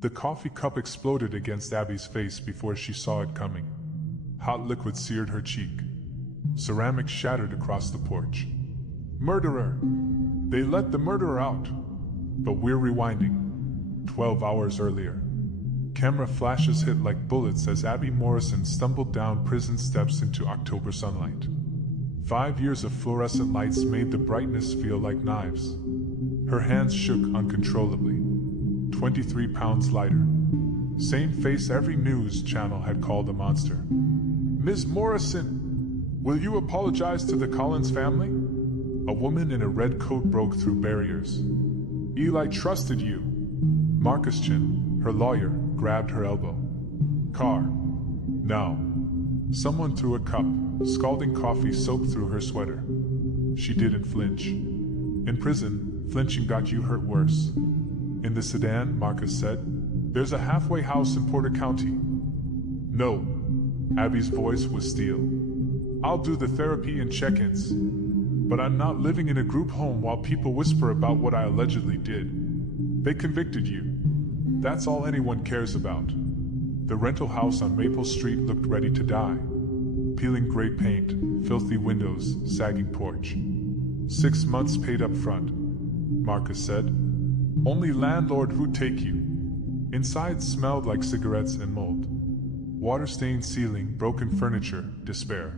The coffee cup exploded against Abby's face before she saw it coming. Hot liquid seared her cheek. Ceramic shattered across the porch. Murderer! They let the murderer out. But we're rewinding. 12 hours earlier. Camera flashes hit like bullets as Abby Morrison stumbled down prison steps into October sunlight. 5 years of fluorescent lights made the brightness feel like knives. Her hands shook uncontrollably. 23 pounds lighter. Same face every news channel had called a monster. Ms. Morrison, will you apologize to the Collins family? A woman in a red coat broke through barriers. Eli trusted you. Marcus Chin, her lawyer, grabbed her elbow. Car. Now. Someone threw a cup, scalding coffee soaked through her sweater. She didn't flinch. In prison, flinching got you hurt worse. In the sedan, Marcus said, there's a halfway house in Porter County. No. Abby's voice was steel. I'll do the therapy and check-ins. But I'm not living in a group home while people whisper about what I allegedly did. They convicted you. That's all anyone cares about. The rental house on Maple Street looked ready to die. Peeling gray paint, filthy windows, sagging porch. 6 months paid up front, Marcus said. Only landlord who'd take you. Inside smelled like cigarettes and mold. Water-stained ceiling, broken furniture, despair.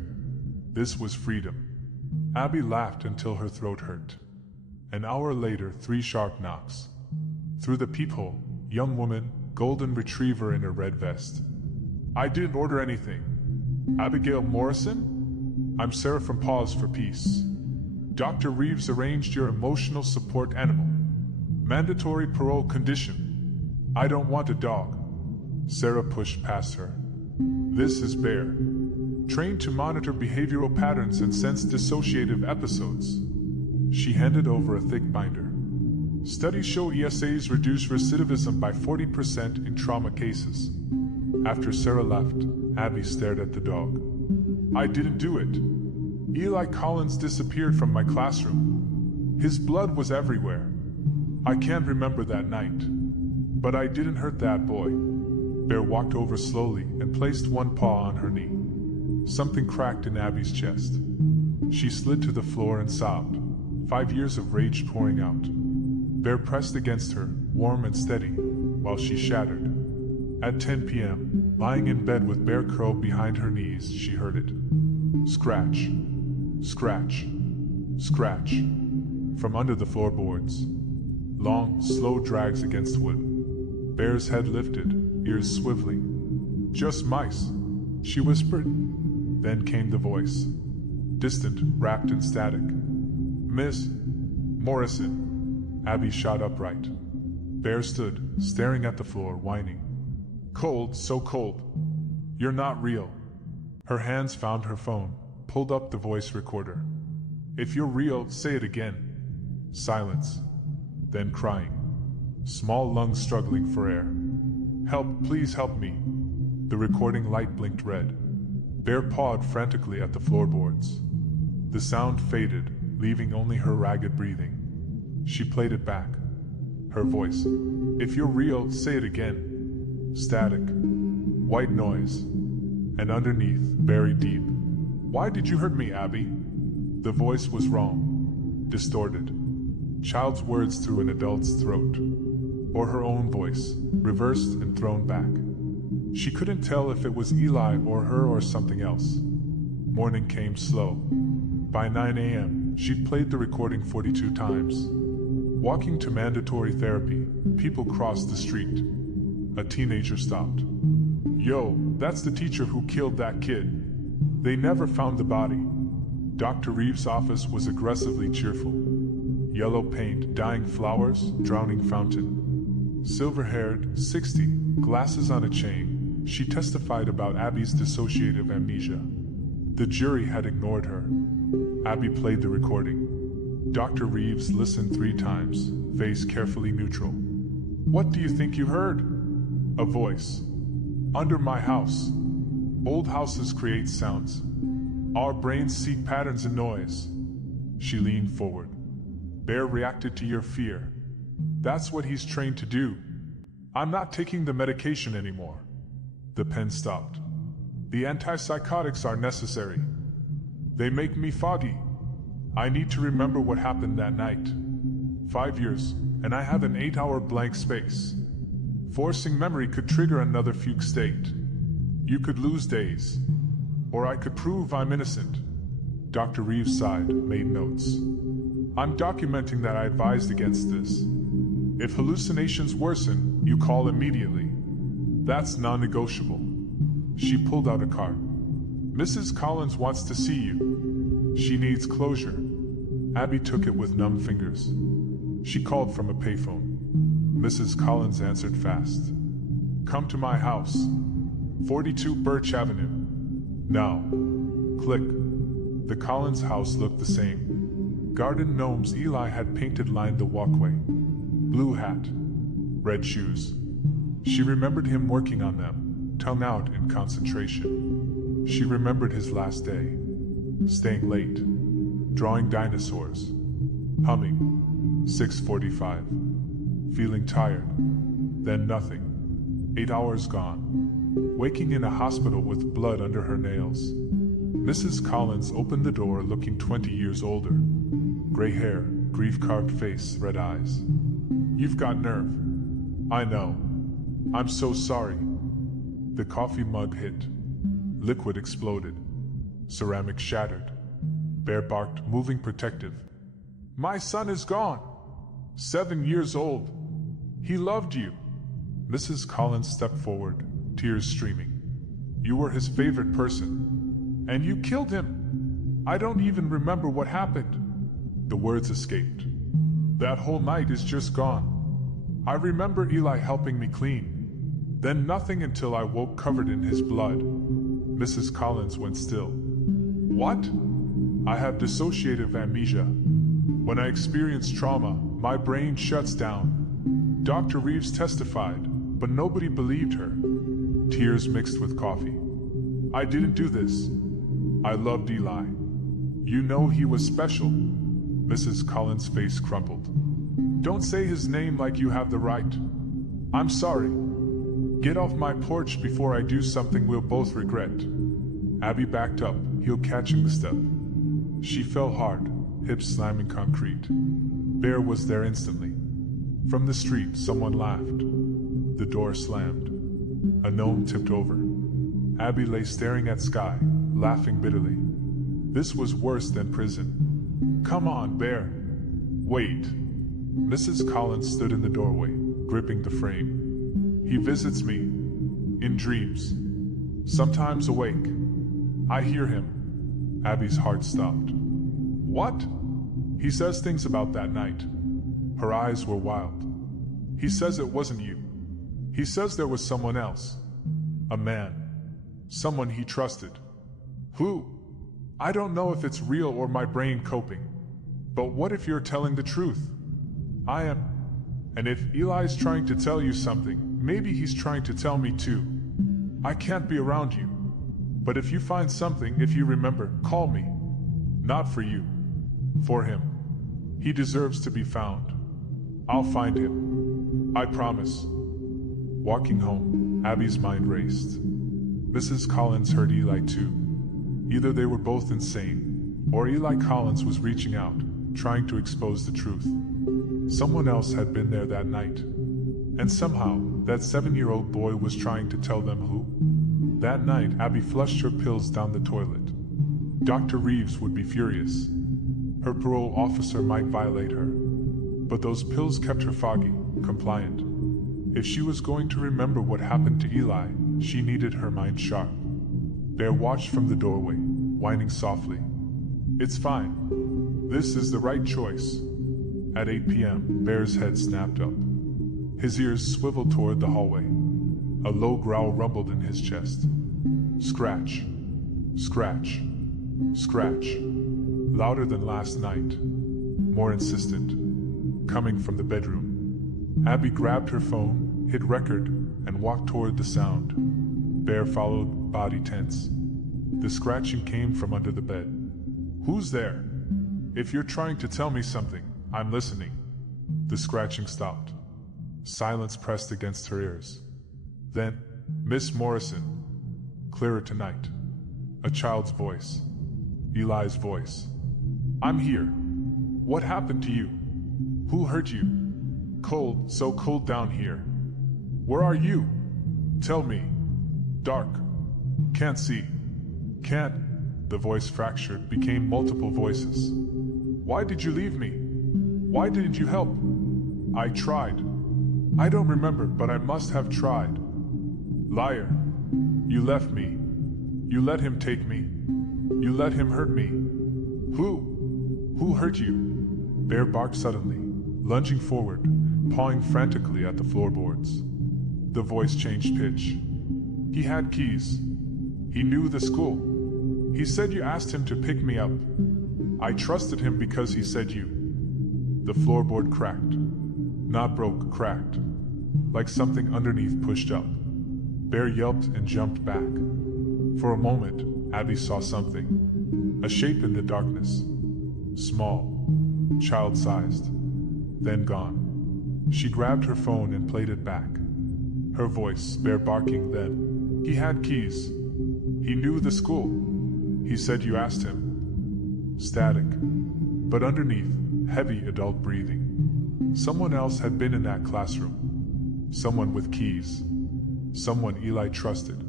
This was freedom. Abby laughed until her throat hurt. An hour later, 3 sharp knocks. Through the peephole, young woman, golden retriever in a red vest. I didn't order anything. Abigail Morrison? I'm Sarah from Paws for Peace. Dr. Reeves arranged your emotional support animal. Mandatory parole condition. I don't want a dog. Sarah pushed past her. This is Bear. Trained to monitor behavioral patterns and sense dissociative episodes. She handed over a thick binder. Studies show ESAs reduce recidivism by 40% in trauma cases. After Sarah left, Abby stared at the dog. I didn't do it. Eli Collins disappeared from my classroom. His blood was everywhere. I can't remember that night. But I didn't hurt that boy. Bear walked over slowly and placed one paw on her knee. Something cracked in Abby's chest. She slid to the floor and sobbed, 5 years of rage pouring out. Bear pressed against her, warm and steady, while she shattered. At 10 p.m., lying in bed with Bear curled behind her knees, she heard it. Scratch. Scratch. Scratch. From under the floorboards. Long, slow drags against wood. Bear's head lifted, ears swiveling. Just mice, she whispered. Then came the voice. Distant, wrapped in static. Miss Morrison. Abby shot upright. Bear stood, staring at the floor, whining. Cold, so cold. You're not real. Her hands found her phone, pulled up the voice recorder. If you're real, say it again. Silence. Then crying. Small lungs struggling for air. Help, please help me. The recording light blinked red. Bear pawed frantically at the floorboards. The sound faded, leaving only her ragged breathing. She played it back. Her voice. If you're real, say it again. Static. White noise. And underneath, buried deep. Why did you hurt me, Abby? The voice was wrong. Distorted. Child's words through an adult's throat. Or her own voice, reversed and thrown back. She couldn't tell if it was Eli or her or something else. Morning came slow. By 9 a.m., she'd played the recording 42 times. Walking to mandatory therapy, people crossed the street. A teenager stopped. Yo, that's the teacher who killed that kid. They never found the body. Dr. Reeves' office was aggressively cheerful. Yellow paint, dying flowers, drowning fountain. Silver-haired, 60, glasses on a chain, she testified about Abby's dissociative amnesia. The jury had ignored her. Abby played the recording. Dr. Reeves listened 3 times, face carefully neutral. What do you think you heard? A voice. Under my house. Old houses create sounds. Our brains seek patterns in noise. She leaned forward. Bear reacted to your fear. That's what he's trained to do. I'm not taking the medication anymore. The pen stopped. The antipsychotics are necessary. They make me foggy. I need to remember what happened that night. 5 years, and I have an 8-hour blank space. Forcing memory could trigger another fugue state. You could lose days. Or I could prove I'm innocent. Dr. Reeves sighed, made notes. I'm documenting that I advised against this. If hallucinations worsen, you call immediately. That's non-negotiable. She pulled out a card. Mrs. Collins wants to see you. She needs closure. Abby took it with numb fingers. She called from a payphone. Mrs. Collins answered fast. Come to my house. 42 Birch Avenue. Now. Click. The Collins house looked the same. Garden gnomes Eli had painted lined the walkway. Blue hat. Red shoes. She remembered him working on them, tongue out in concentration. She remembered his last day. Staying late. Drawing dinosaurs. Humming. 6:45. Feeling tired. Then nothing. 8 hours gone. Waking in a hospital with blood under her nails. Mrs. Collins opened the door looking 20 years older. Gray hair, grief-carved face, red eyes. You've got nerve. I know. I'm so sorry. The coffee mug hit. Liquid exploded. Ceramic shattered. Bear barked, moving protective. My son is gone. 7 years old. He loved you. Mrs. Collins stepped forward, tears streaming. You were his favorite person. And you killed him. I don't even remember what happened. The words escaped. That whole night is just gone. I remember Eli helping me clean. Then nothing until I woke covered in his blood. Mrs. Collins went still. What? I have dissociative amnesia. When I experience trauma, my brain shuts down. Dr. Reeves testified, but nobody believed her. Tears mixed with coffee. I didn't do this. I loved Eli. You know he was special. Mrs. Collins' face crumpled. Don't say his name like you have the right. I'm sorry. Get off my porch before I do something we'll both regret. Abby backed up, heel catching the step. She fell hard, hips slamming concrete. Bear was there instantly. From the street, someone laughed. The door slammed. A gnome tipped over. Abby lay staring at sky, laughing bitterly. This was worse than prison. Come on, Bear. Wait. Mrs. Collins stood in the doorway, gripping the frame. He visits me. In dreams. Sometimes awake. I hear him. Abby's heart stopped. What? He says things about that night. Her eyes were wild. He says it wasn't you. He says there was someone else. A man. Someone he trusted. Who? I don't know if it's real or my brain coping. But what if you're telling the truth? I am. And if Eli's trying to tell you something, maybe he's trying to tell me too. I can't be around you. But if you find something, if you remember, call me. Not for you. For him. He deserves to be found. I'll find him. I promise. Walking home, Abby's mind raced. Mrs. Collins heard Eli too. Either they were both insane, or Eli Collins was reaching out, trying to expose the truth. Someone else had been there that night. And somehow, that 7-year-old boy was trying to tell them who. That night, Abby flushed her pills down the toilet. Dr. Reeves would be furious. Her parole officer might violate her. But those pills kept her foggy, compliant. If she was going to remember what happened to Eli, she needed her mind sharp. Bear watched from the doorway, whining softly. It's fine. This is the right choice. At 8 p.m., Bear's head snapped up. His ears swiveled toward the hallway. A low growl rumbled in his chest. Scratch. Scratch. Scratch. Louder than last night. More insistent. Coming from the bedroom. Abby grabbed her phone, hit record, and walked toward the sound. Bear followed, body tense. The scratching came from under the bed. Who's there? If you're trying to tell me something, I'm listening. The scratching stopped. Silence pressed against her ears. Then, Miss Morrison. Clearer tonight. A child's voice. Eli's voice. I'm here. What happened to you? Who hurt you? Cold, so cold down here. Where are you? Tell me. Dark. Can't see. Can't. The voice fractured, became multiple voices. Why did you leave me? Why didn't you help? I tried. I don't remember, but I must have tried. Liar. You left me. You let him take me. You let him hurt me. Who hurt you? Bear barked suddenly, lunging forward, pawing frantically at the floorboards. The voice changed pitch. He had keys. He knew the school. He said you asked him to pick me up. I trusted him because he said you. The floorboard cracked. Not broke, cracked. Like something underneath pushed up. Bear yelped and jumped back. For a moment, Abby saw something. A shape in the darkness. Small. Child-sized. Then gone. She grabbed her phone and played it back. Her voice, Bear barking then. He had keys. He knew the school. He said you asked him. Static. But underneath, heavy adult breathing. Someone else had been in that classroom. Someone with keys. Someone Eli trusted.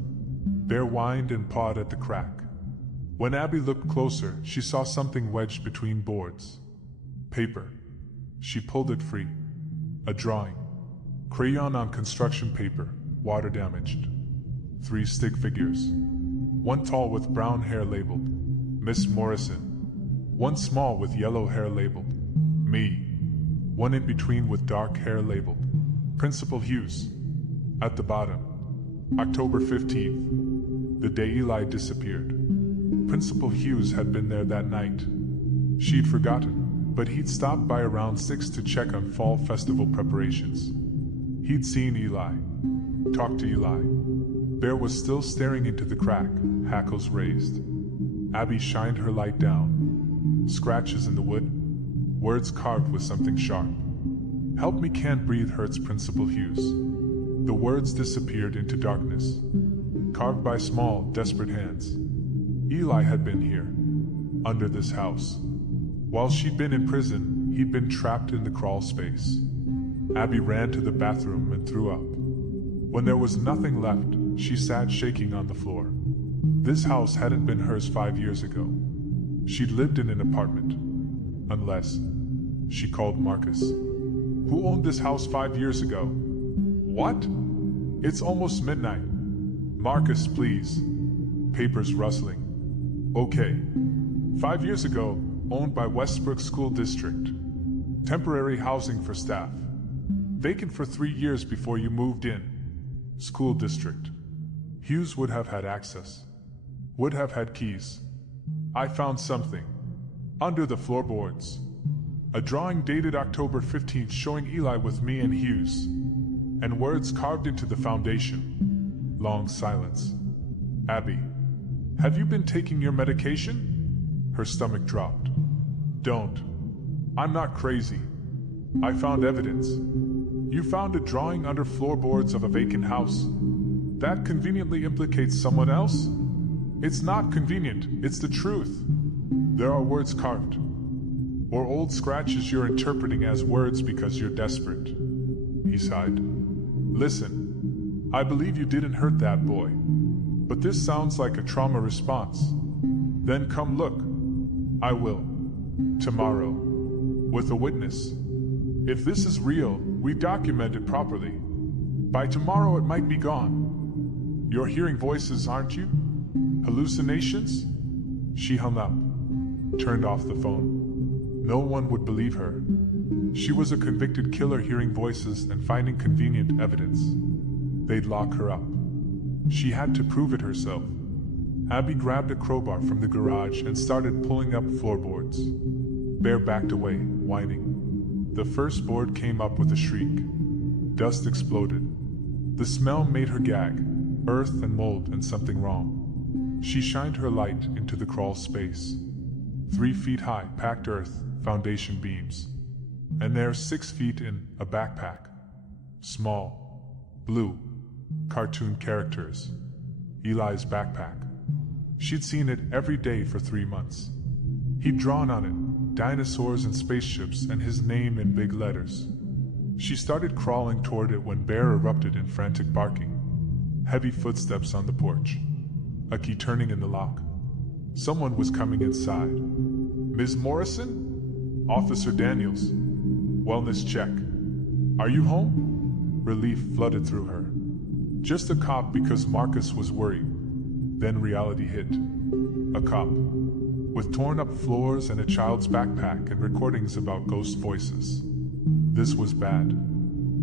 Bear whined and pawed at the crack. When Abby looked closer, she saw something wedged between boards. Paper. She pulled it free. A drawing. Crayon on construction paper, water damaged. 3 stick figures. One tall with brown hair labeled Miss Morrison. One small with yellow hair labeled Me. One in between with dark hair labeled Principal Hughes. At the bottom, October 15th, the day Eli disappeared. Principal Hughes had been there that night. She'd forgotten, but he'd stopped by around 6 to check on fall festival preparations. He'd seen Eli, talked to Eli. Bear was still staring into the crack, hackles raised. Abby shined her light down. Scratches in the wood, words carved with something sharp. Help me, can't breathe, hurts, Principal Hughes. The words disappeared into darkness, carved by small, desperate hands. Eli had been here, under this house. While she'd been in prison, he'd been trapped in the crawl space. Abby ran to the bathroom and threw up. When there was nothing left, she sat shaking on the floor. This house hadn't been hers 5 years ago. She'd lived in an apartment. Unless, she called Marcus. Who owned this house 5 years ago? What? It's almost midnight. Marcus, please. Papers rustling. Okay. 5 years ago, owned by Westbrook School District. Temporary housing for staff. Vacant for 3 years before you moved in. School district. Hughes would have had access. Would have had keys. I found something. Under the floorboards. A drawing dated October 15th showing Eli with me and Hughes. And words carved into the foundation. Long silence. Abby, have you been taking your medication? Her stomach dropped. Don't. I'm not crazy. I found evidence. You found a drawing under floorboards of a vacant house. That conveniently implicates someone else? It's not convenient, it's the truth. There are words carved. Or old scratches you're interpreting as words because you're desperate. He sighed. Listen, I believe you didn't hurt that boy. But this sounds like a trauma response. Then come look. I will. Tomorrow. With a witness. If this is real, we document it properly. By tomorrow it might be gone. You're hearing voices, aren't you? Hallucinations? She hung up. Turned off the phone. No one would believe her. She was a convicted killer hearing voices and finding convenient evidence. They'd lock her up. She had to prove it herself. Abby grabbed a crowbar from the garage and started pulling up floorboards. Bear backed away, whining. The first board came up with a shriek. Dust exploded. The smell made her gag. Earth and mold and something wrong. She shined her light into the crawl space. 3 feet high, packed earth, foundation beams. And there, 6 feet in, a backpack. Small, blue, cartoon characters. Eli's backpack. She'd seen it every day for 3 months. He'd drawn on it, dinosaurs and spaceships and his name in big letters. She started crawling toward it when Bear erupted in frantic barking. Heavy footsteps on the porch. A key turning in the lock. Someone was coming inside. Ms. Morrison? Officer Daniels. Wellness check. Are you home? Relief flooded through her. Just a cop because Marcus was worried. Then reality hit. A cop. With torn up floors and a child's backpack and recordings about ghost voices. This was bad.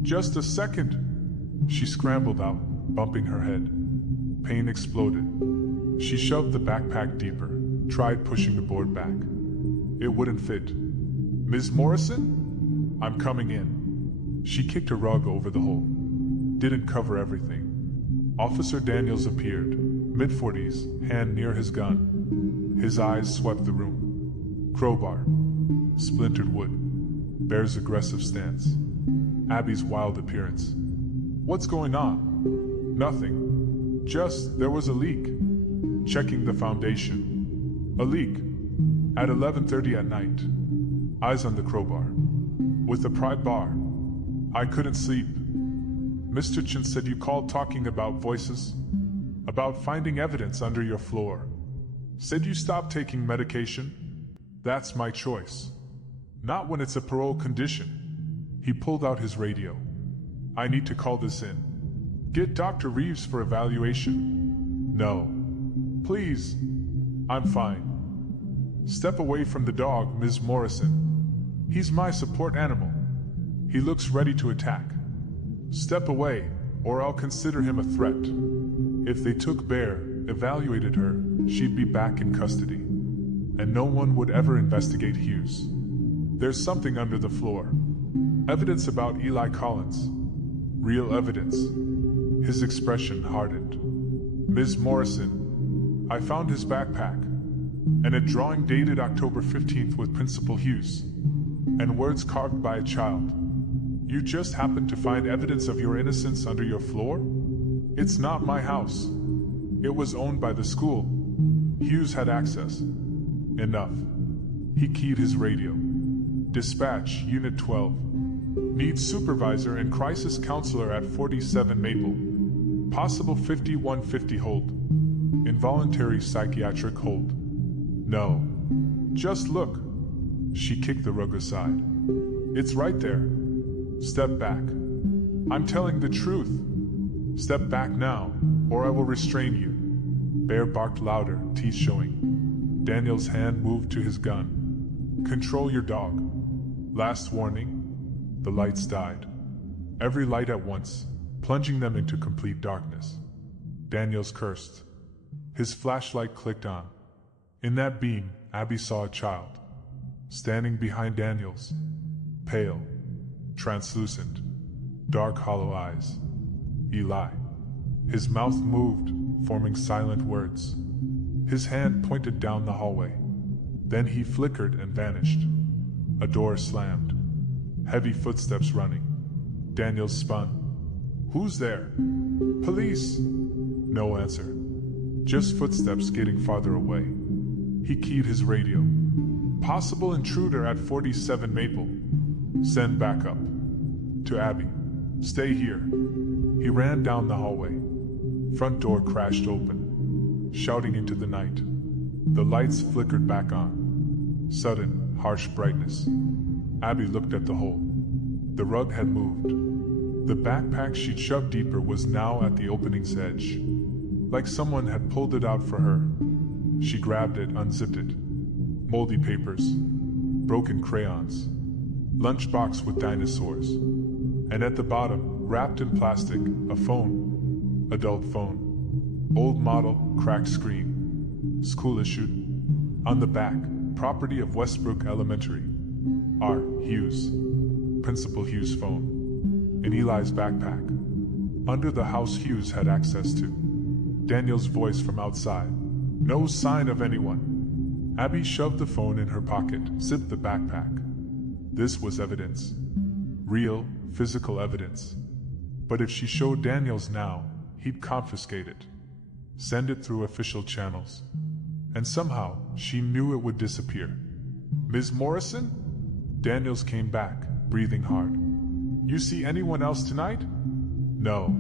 Just a second. She scrambled out, bumping her head. Pain exploded. She shoved the backpack deeper, tried pushing the board back. It wouldn't fit. Ms. Morrison? I'm coming in. She kicked a rug over the hole. Didn't cover everything. Officer Daniels appeared, mid-40s, hand near his gun. His eyes swept the room. Crowbar. Splintered wood. Bear's aggressive stance. Abby's wild appearance. What's going on? Nothing. Just, there was a leak. Checking the foundation. A leak. At 11:30 at night. Eyes on the crowbar. With the pry bar. I couldn't sleep. Mr. Chin said you called talking about voices. About finding evidence under your floor. Said you stopped taking medication. That's my choice. Not when it's a parole condition. He pulled out his radio. I need to call this in. Get Dr. Reeves for evaluation. No. Please. I'm fine. Step away from the dog, Ms. Morrison. He's my support animal. He looks ready to attack. Step away, or I'll consider him a threat. If they took Bear, evaluated her, she'd be back in custody. And no one would ever investigate Hughes. There's something under the floor. Evidence about Eli Collins. Real evidence. His expression hardened. Ms. Morrison, I found his backpack. And a drawing dated October 15th with Principal Hughes. And words carved by a child. You just happened to find evidence of your innocence under your floor? It's not my house. It was owned by the school. Hughes had access. Enough. He keyed his radio. Dispatch, Unit 12. Needs supervisor and crisis counselor at 47 Maple. Possible 5150 hold. Involuntary psychiatric hold. No. Just look. She kicked the rug aside. It's right there. Step back. I'm telling the truth. Step back now, or I will restrain you. Bear barked louder, teeth showing. Daniel's hand moved to his gun. Control your dog. Last warning. The lights died. Every light at once, plunging them into complete darkness. Daniels cursed. His flashlight clicked on. In that beam, Abby saw a child. Standing behind Daniels. Pale. Translucent. Dark hollow eyes. Eli. His mouth moved, forming silent words. His hand pointed down the hallway. Then he flickered and vanished. A door slammed. Heavy footsteps running. Daniels spun. Who's there? Police. No answer. Just footsteps getting farther away. He keyed his radio. Possible intruder at 47 Maple. Send backup. To Abby. Stay here. He ran down the hallway. Front door crashed open, shouting into the night. The lights flickered back on. Sudden, harsh brightness. Abby looked at the hole. The rug had moved. The backpack she'd shoved deeper was now at the opening's edge. Like someone had pulled it out for her. She grabbed it, unzipped it. Moldy papers. Broken crayons. Lunchbox with dinosaurs. And at the bottom, wrapped in plastic, a phone. Adult phone. Old model, cracked screen. School issued. On the back, property of Westbrook Elementary. R. Hughes. Principal Hughes' phone. In Eli's backpack. Under the house Hughes had access to. Daniel's voice from outside. No sign of anyone. Abby shoved the phone in her pocket, zipped the backpack. This was evidence. Real, physical evidence. But if she showed Daniels now, he'd confiscate it, send it through official channels. And somehow, she knew it would disappear. Ms. Morrison? Daniels came back, breathing hard. You see anyone else tonight? No.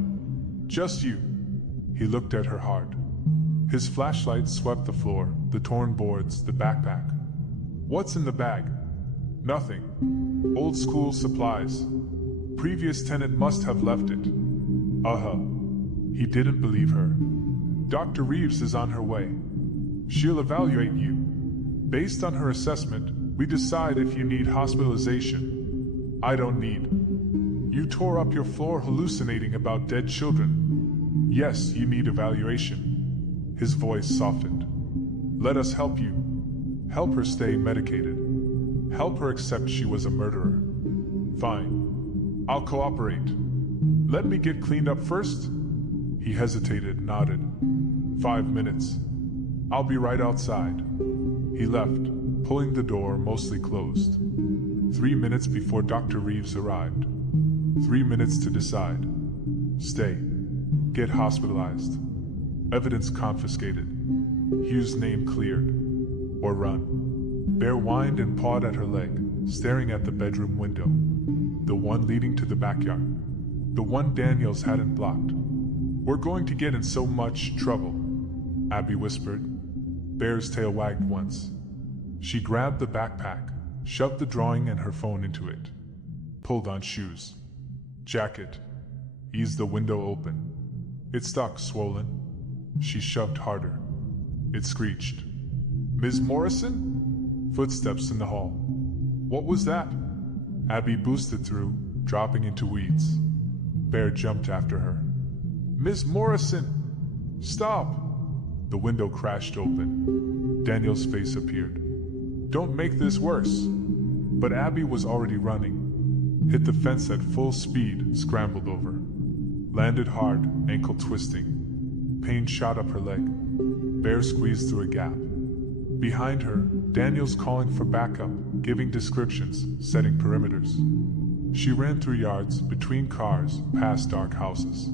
Just you. He looked at her hard. His flashlight swept the floor, the torn boards, the backpack. What's in the bag? Nothing. Old school supplies. Previous tenant must have left it. He didn't believe her. Dr. Reeves is on her way. She'll evaluate you. Based on her assessment, we decide if you need hospitalization. I don't need. You tore up your floor hallucinating about dead children. Yes, you need evaluation. His voice softened. Let us help you. Help her stay medicated. Help her accept she was a murderer. Fine. I'll cooperate. Let me get cleaned up first. He hesitated, nodded. 5 minutes. I'll be right outside. He left, pulling the door mostly closed. 3 minutes before Dr. Reeves arrived. 3 minutes to decide. Stay. Get hospitalized. Evidence confiscated. Hugh's name cleared. Or run. Bear whined and pawed at her leg, staring at the bedroom window. The one leading to the backyard. The one Daniels hadn't blocked. We're going to get in so much trouble, Abby whispered. Bear's tail wagged once. She grabbed the backpack, shoved the drawing and her phone into it. Pulled on shoes. Jacket. Eased the window open. It stuck, swollen. She shoved harder. It screeched. Ms. Morrison? Footsteps in the hall. What was that? Abby boosted through, dropping into weeds. Bear jumped after her. Ms. Morrison! Stop! The window crashed open. Daniel's face appeared. Don't make this worse. But Abby was already running. Hit the fence at full speed, scrambled over. Landed hard, ankle twisting. Pain shot up her leg. Bear squeezed through a gap. Behind her, Daniels calling for backup, giving descriptions, setting perimeters. She ran through yards, between cars, past dark houses.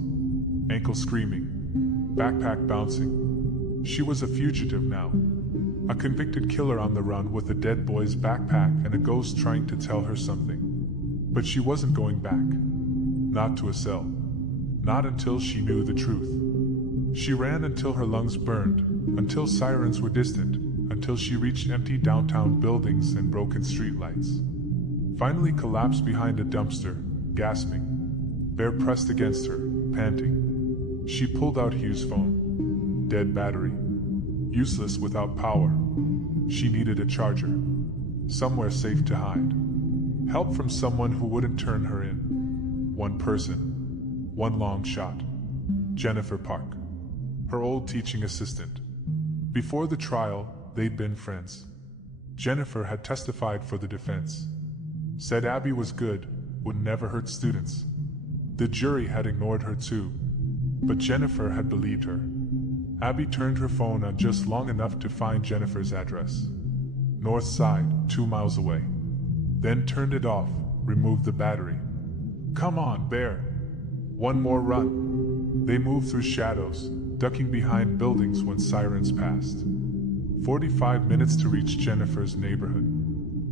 Ankle screaming. Backpack bouncing. She was a fugitive now. A convicted killer on the run with a dead boy's backpack and a ghost trying to tell her something. But she wasn't going back. Not to a cell. Not until she knew the truth. She ran until her lungs burned, until sirens were distant, until she reached empty downtown buildings and broken streetlights. Finally collapsed behind a dumpster, gasping. Bear pressed against her, panting. She pulled out Hugh's phone. Dead battery. Useless without power. She needed a charger. Somewhere safe to hide. Help from someone who wouldn't turn her in. One person. One long shot. Jennifer Park. Her old teaching assistant. Before the trial, they'd been friends. Jennifer had testified for the defense. Said Abby was good, would never hurt students. The jury had ignored her too, but Jennifer had believed her. Abby turned her phone on just long enough to find Jennifer's address. North side, 2 miles away. Then turned it off, removed the battery. Come on, Bear. One more run. They moved through shadows, ducking behind buildings when sirens passed. 45 minutes to reach Jennifer's neighborhood.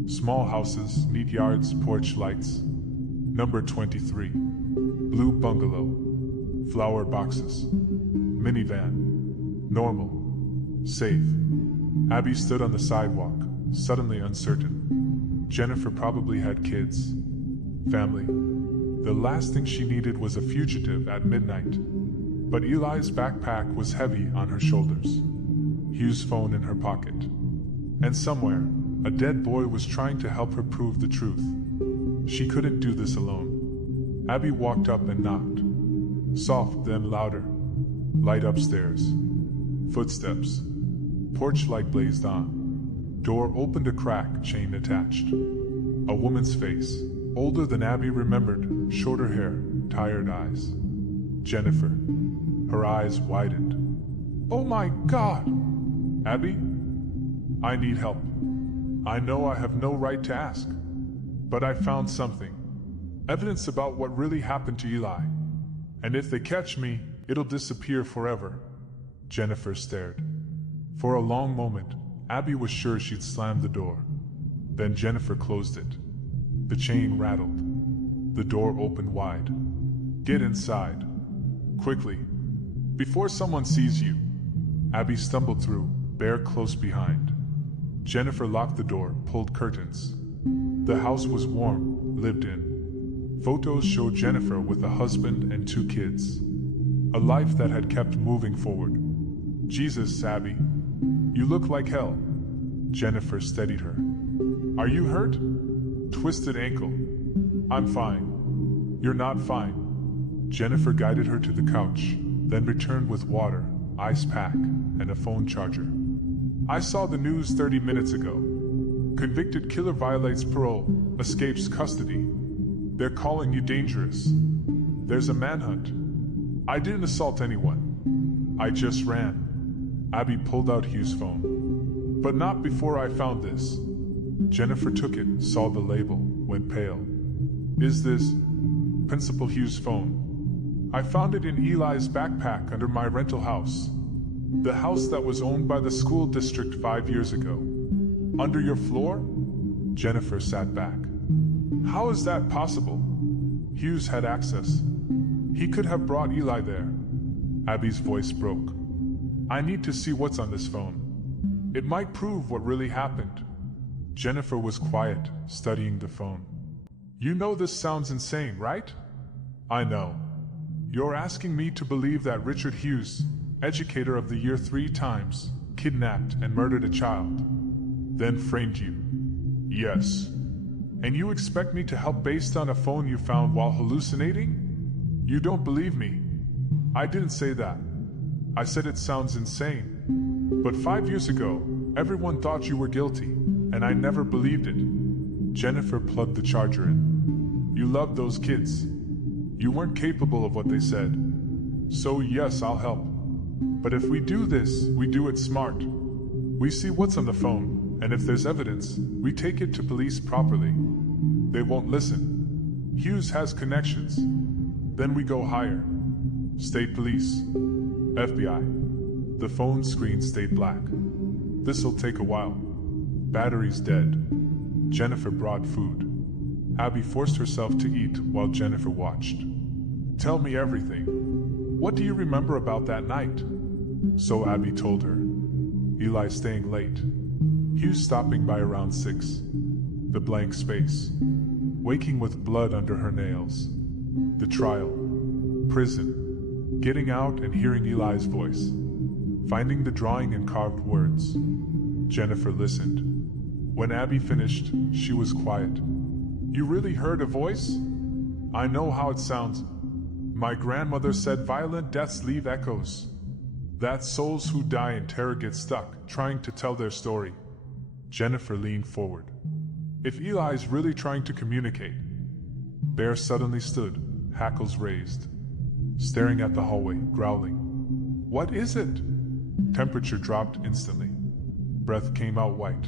Small houses, neat yards, porch lights. Number 23. Blue bungalow. Flower boxes. Minivan. Normal. Safe. Abby stood on the sidewalk, suddenly uncertain. Jennifer probably had kids. Family. The last thing she needed was a fugitive at midnight. But Eli's backpack was heavy on her shoulders. Hugh's phone in her pocket. And somewhere, a dead boy was trying to help her prove the truth. She couldn't do this alone. Abby walked up and knocked. Soft, then louder. Light upstairs. Footsteps. Porch light blazed on. Door opened a crack, chain attached. A woman's face. Older than Abby remembered, shorter hair, tired eyes. Jennifer. Her eyes widened. Oh my God! Abby? I need help. I know I have no right to ask, but I found something. Evidence about what really happened to Eli. And if they catch me, it'll disappear forever. Jennifer stared. For a long moment, Abby was sure she'd slammed the door. Then Jennifer closed it. The chain rattled. The door opened wide. Get inside. Quickly. Before someone sees you. Abby stumbled through, Bear close behind. Jennifer locked the door, pulled curtains. The house was warm, lived in. Photos showed Jennifer with a husband and 2 kids. A life that had kept moving forward. Jesus, Abby. You look like hell. Jennifer steadied her. Are you hurt? Twisted ankle. I'm fine. You're not fine. Jennifer guided her to the couch, then returned with water, ice pack, and a phone charger. I saw the news 30 minutes ago. Convicted killer violates parole, escapes custody. They're calling you dangerous. There's a manhunt. I didn't assault anyone. I just ran. Abby pulled out Hugh's phone. But not before I found this. Jennifer took it, saw the label, went pale. Is this Principal Hugh's phone? I found it in Eli's backpack under my rental house. The house that was owned by the school district 5 years ago. Under your floor? Jennifer sat back. How is that possible? Hughes had access. He could have brought Eli there. Abby's voice broke. I need to see what's on this phone. It might prove what really happened. Jennifer was quiet, studying the phone. You know this sounds insane, right? I know. You're asking me to believe that Richard Hughes, educator of the year 3 times, kidnapped and murdered a child, then framed you. Yes. And you expect me to help based on a phone you found while hallucinating? You don't believe me. I didn't say that. I said it sounds insane. But 5 years ago, everyone thought you were guilty, and I never believed it. Jennifer plugged the charger in. You loved those kids. You weren't capable of what they said. So yes, I'll help. But if we do this, we do it smart. We see what's on the phone, and if there's evidence, we take it to police properly. They won't listen. Hughes has connections. Then we go higher. State police. FBI. The phone screen stayed black. This'll take a while. Battery's dead. Jennifer brought food. Abby forced herself to eat while Jennifer watched. Tell me everything. What do you remember about that night? So Abby told her. Eli staying late. Hughes stopping by around 6. The blank space. Waking with blood under her nails. The trial. Prison. Getting out and hearing Eli's voice. Finding the drawing and carved words. Jennifer listened. When Abby finished, she was quiet. You really heard a voice? I know how it sounds. My grandmother said violent deaths leave echoes. That souls who die in terror get stuck, trying to tell their story. Jennifer leaned forward. If Eli's really trying to communicate. Bear suddenly stood, hackles raised. Staring at the hallway, growling. What is it? Temperature dropped instantly. Breath came out white.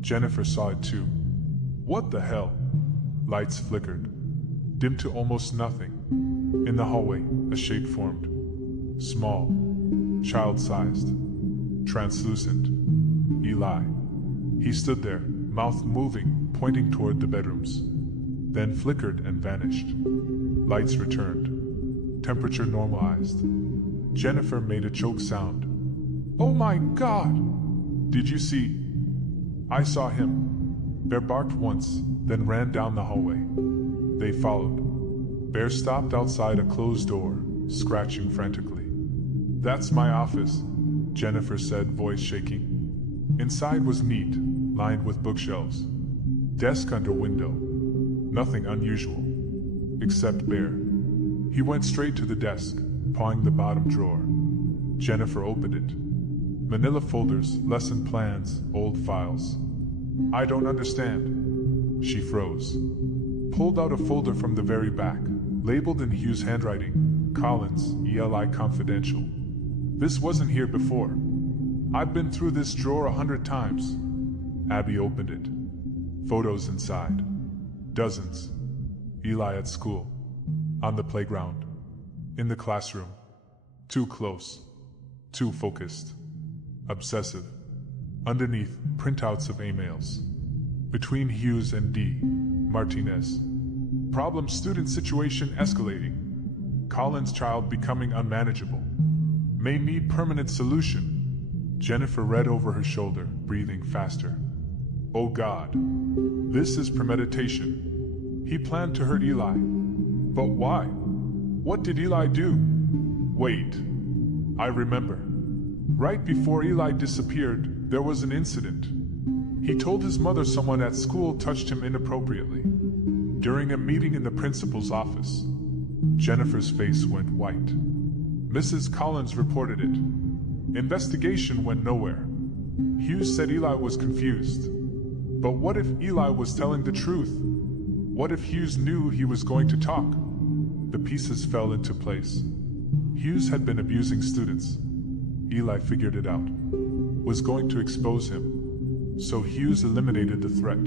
Jennifer saw it too. What the hell? Lights flickered. Dimmed to almost nothing. In the hallway, a shape formed. Small. Child-sized. Translucent. Eli. He stood there, mouth moving, pointing toward the bedrooms. Then flickered and vanished. Lights returned. Temperature normalized. Jennifer made a choke sound. Oh my God! Did you see? I saw him. Bear barked once, then ran down the hallway. They followed. Bear stopped outside a closed door, scratching frantically. That's my office, Jennifer said, voice shaking. Inside was neat, lined with bookshelves. Desk under window. Nothing unusual. Except Bear. He went straight to the desk, pawing the bottom drawer. Jennifer opened it. Manila folders, lesson plans, old files. I don't understand. She froze. Pulled out a folder from the very back, labeled in Hugh's handwriting, Collins, ELI Confidential. This wasn't here before. I've been through this drawer 100 times. Abby opened it. Photos inside. Dozens. Eli at school. On the playground. In the classroom. Too close. Too focused. Obsessive. Underneath, printouts of emails. Between Hughes and D. Martinez. Problem student situation escalating. Colin's child becoming unmanageable. May need permanent solution. Jennifer read over her shoulder, breathing faster. Oh God. This is premeditation. He planned to hurt Eli. But why? What did Eli do? Wait. I remember. Right before Eli disappeared, there was an incident. He told his mother someone at school touched him inappropriately. During a meeting in the principal's office. Jennifer's face went white. Mrs. Collins reported it. Investigation went nowhere. Hughes said Eli was confused. But what if Eli was telling the truth? What if Hughes knew he was going to talk? The pieces fell into place. Hughes had been abusing students. Eli figured it out. Was going to expose him. So Hughes eliminated the threat.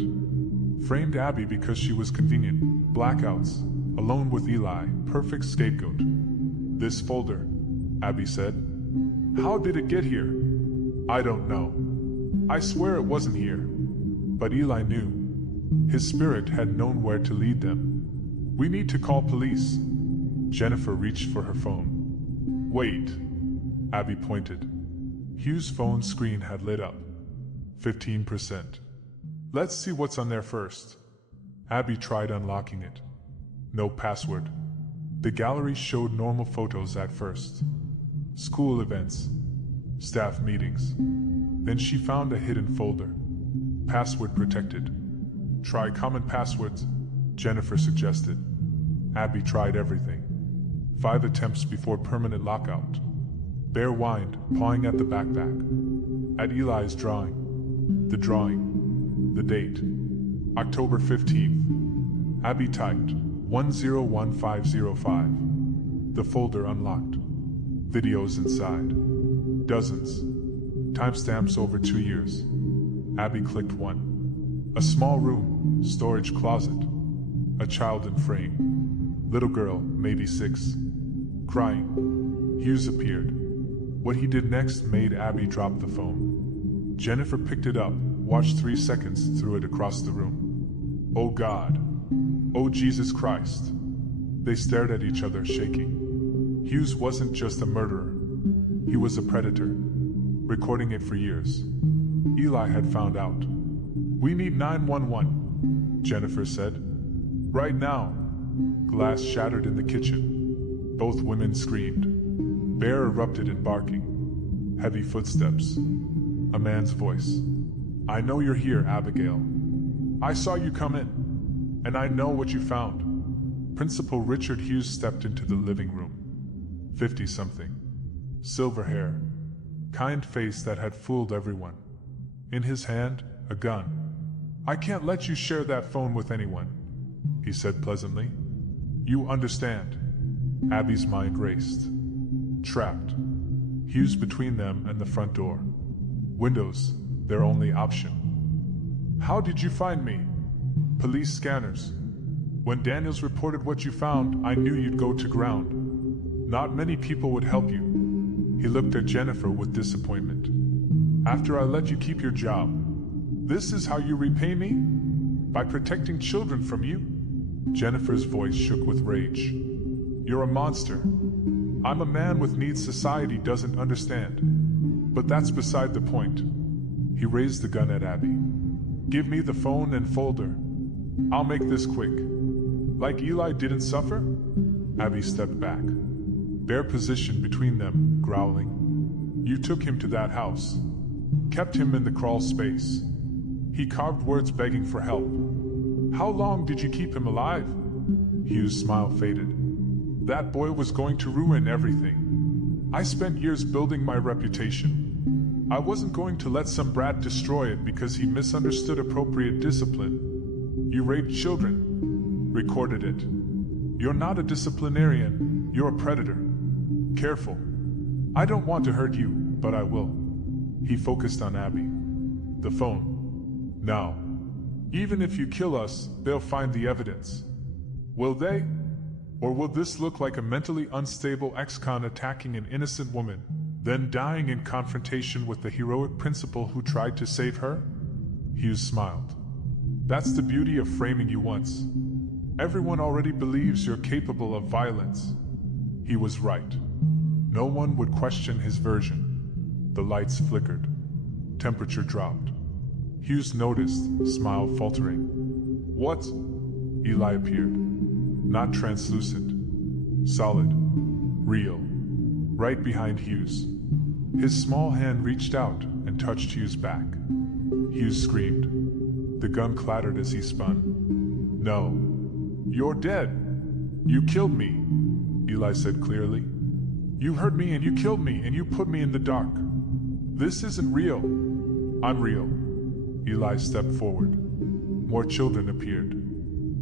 Framed Abby because she was convenient. Blackouts. Alone with Eli. Perfect scapegoat. This folder, Abby said. How did it get here? I don't know. I swear it wasn't here. But Eli knew. His spirit had known where to lead them. We need to call police. Jennifer reached for her phone. Wait. Abby pointed. Hughes' phone screen had lit up. 15%. Let's see what's on there first. Abby tried unlocking it. No password. The gallery showed normal photos at first. School events. Staff meetings. Then she found a hidden folder. Password protected. Try common passwords, Jennifer suggested. Abby tried everything. 5 attempts before permanent lockout. Bear whined, pawing at the backpack. At Eli's drawing. The drawing. The date. October 15th. Abby typed 101505. The folder unlocked. Videos inside. Dozens. Timestamps over 2 years. Abby clicked one. A small room, storage closet. A child in frame. Little girl, maybe 6. Crying. Hughes appeared. What he did next made Abby drop the phone. Jennifer picked it up, watched 3 seconds, threw it across the room. Oh God. Oh Jesus Christ. They stared at each other, shaking. Hughes wasn't just a murderer. He was a predator. Recording it for years. Eli had found out. We need 911, Jennifer said. Right now. Glass shattered in the kitchen. Both women screamed. Bear erupted in barking. Heavy footsteps. A man's voice. I know you're here, Abigail. I saw you come in. And I know what you found. Principal Richard Hughes stepped into the living room. 50-something. Silver hair. Kind face that had fooled everyone. In his hand, a gun. I can't let you share that phone with anyone, he said pleasantly. You understand. Abby's mind raced. Trapped. Hughes between them and the front door. Windows, their only option. How did you find me? Police scanners. When Daniels reported what you found, I knew you'd go to ground. Not many people would help you. He looked at Jennifer with disappointment. After I let you keep your job. This is how you repay me? By protecting children from you? Jennifer's voice shook with rage. You're a monster. I'm a man with needs society doesn't understand. But that's beside the point. He raised the gun at Abby. Give me the phone and folder. I'll make this quick. Like Eli didn't suffer? Abby stepped back. Bear positioned between them, growling. You took him to that house. Kept him in the crawl space. He carved words begging for help. How long did you keep him alive? Hughes' smile faded. That boy was going to ruin everything. I spent years building my reputation. I wasn't going to let some brat destroy it because he misunderstood appropriate discipline. You raped children. Recorded it. You're not a disciplinarian, you're a predator. Careful. I don't want to hurt you, but I will. He focused on Abby. The phone. Now, even if you kill us, they'll find the evidence. Will they? Or will this look like a mentally unstable ex-con attacking an innocent woman, then dying in confrontation with the heroic principal who tried to save her? Hughes smiled. That's the beauty of framing you once. Everyone already believes you're capable of violence. He was right. No one would question his version. The lights flickered. Temperature dropped. Hughes noticed, smile faltering. What? Eli appeared. Not translucent. Solid. Real. Right behind Hughes. His small hand reached out and touched Hughes' back. Hughes screamed. The gun clattered as he spun. No. You're dead. You killed me, Eli said clearly. You hurt me and you killed me and you put me in the dark. This isn't real. I'm real. Eli stepped forward. More children appeared.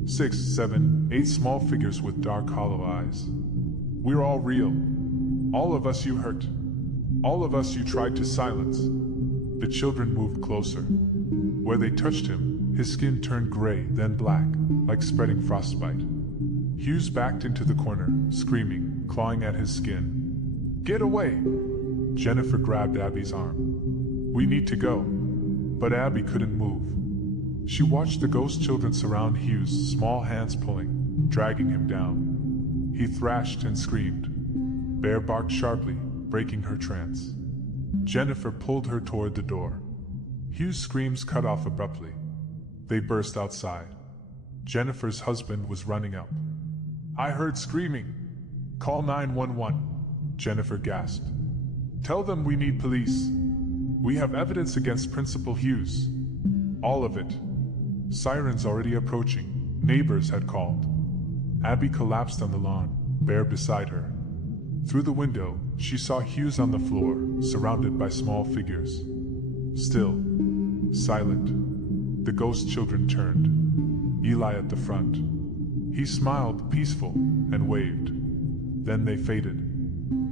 6, 7, 8 small figures with dark hollow eyes. We're all real. All of us you hurt. All of us you tried to silence. The children moved closer. Where they touched him, his skin turned gray, then black, like spreading frostbite. Hughes backed into the corner, screaming, clawing at his skin. Get away! Jennifer grabbed Abby's arm. We need to go. But Abby couldn't move. She watched the ghost children surround Hughes, small hands pulling, dragging him down. He thrashed and screamed. Bear barked sharply, breaking her trance. Jennifer pulled her toward the door. Hughes' screams cut off abruptly. They burst outside. Jennifer's husband was running up. I heard screaming. Call 911, Jennifer gasped. Tell them we need police. We have evidence against Principal Hughes. All of it. Sirens already approaching. Neighbors had called. Abby collapsed on the lawn, Bear beside her. Through the window, she saw Hughes on the floor, surrounded by small figures. Still. Silent. The ghost children turned. Eli at the front. He smiled, peaceful, and waved. Then they faded.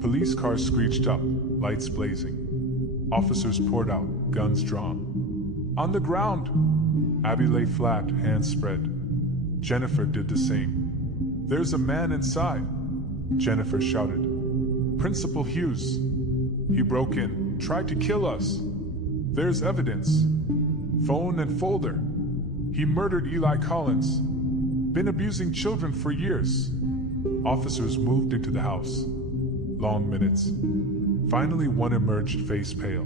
Police cars screeched up, lights blazing. Officers poured out, guns drawn. On the ground! Abby lay flat, hands spread. Jennifer did the same. There's a man inside, Jennifer shouted. Principal Hughes. He broke in, tried to kill us. There's evidence. Phone and folder. He murdered Eli Collins. Been abusing children for years. Officers moved into the house. Long minutes. Finally one emerged, face pale.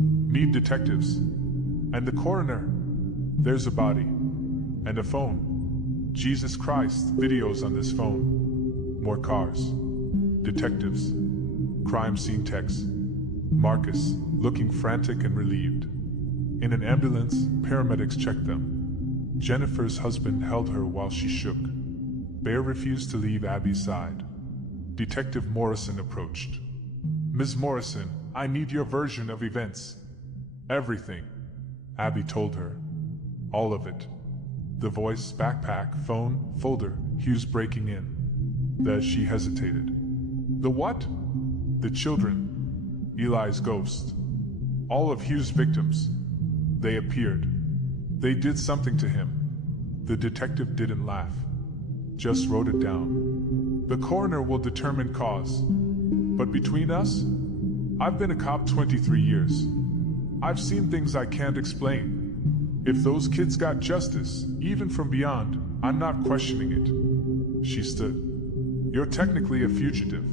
Need detectives. And the coroner. There's a body. And a phone. Jesus Christ, videos on this phone. More cars. Detectives. Crime scene techs. Marcus, looking frantic and relieved. In an ambulance, paramedics checked them. Jennifer's husband held her while she shook. Bear refused to leave Abby's side. Detective Morrison approached. Ms. Morrison, I need your version of events. Everything, Abby told her. All of it. The voice, backpack, phone, folder, Hughes breaking in. She hesitated. The what? The children. Eli's ghost. All of Hughes' victims. They appeared. They did something to him. The detective didn't laugh. Just wrote it down. The coroner will determine cause. But between us, I've been a cop 23 years. I've seen things I can't explain. If those kids got justice, even from beyond, I'm not questioning it. She stood. You're technically a fugitive.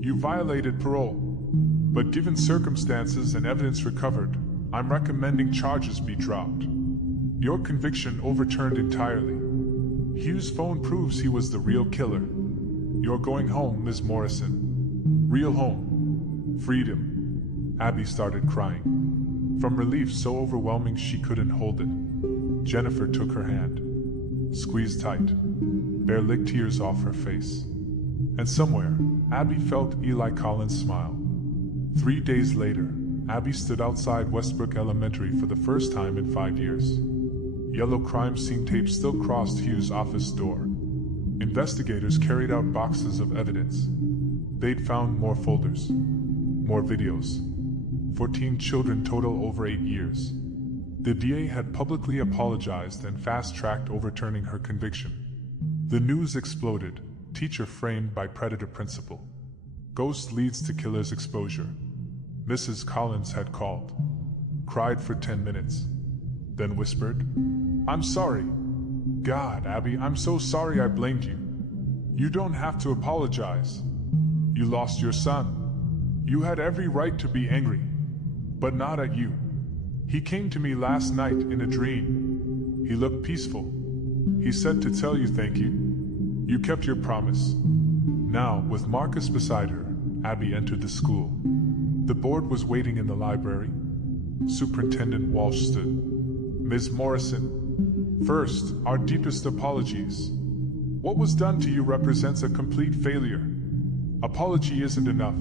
You violated parole. But given circumstances and evidence recovered, I'm recommending charges be dropped. Your conviction overturned entirely. Hughes' phone proves he was the real killer. You're going home, Ms. Morrison. Real home. Freedom. Abby started crying. From relief so overwhelming she couldn't hold it. Jennifer took her hand. Squeezed tight. Bear licked tears off her face. And somewhere, Abby felt Eli Collins' smile. 3 days later, Abby stood outside Westbrook Elementary for the first time in 5 years. Yellow crime scene tape still crossed Hughes' office door. Investigators carried out boxes of evidence. They'd found more folders, more videos. 14 children total over 8 years. The DA had publicly apologized and fast-tracked overturning her conviction. The news exploded. Teacher framed by predator principal. Ghost leads to killer's exposure. Mrs. Collins had called. Cried for 10 minutes. Then whispered, "I'm sorry. God, Abby, I'm so sorry I blamed you. You don't have to apologize. You lost your son. You had every right to be angry. But not at you. He came to me last night in a dream. He looked peaceful. He said to tell you thank you. You kept your promise." Now, with Marcus beside her, Abby entered the school. The board was waiting in the library. Superintendent Walsh stood. "Ms. Morrison, first, our deepest apologies. What was done to you represents a complete failure. Apology isn't enough,"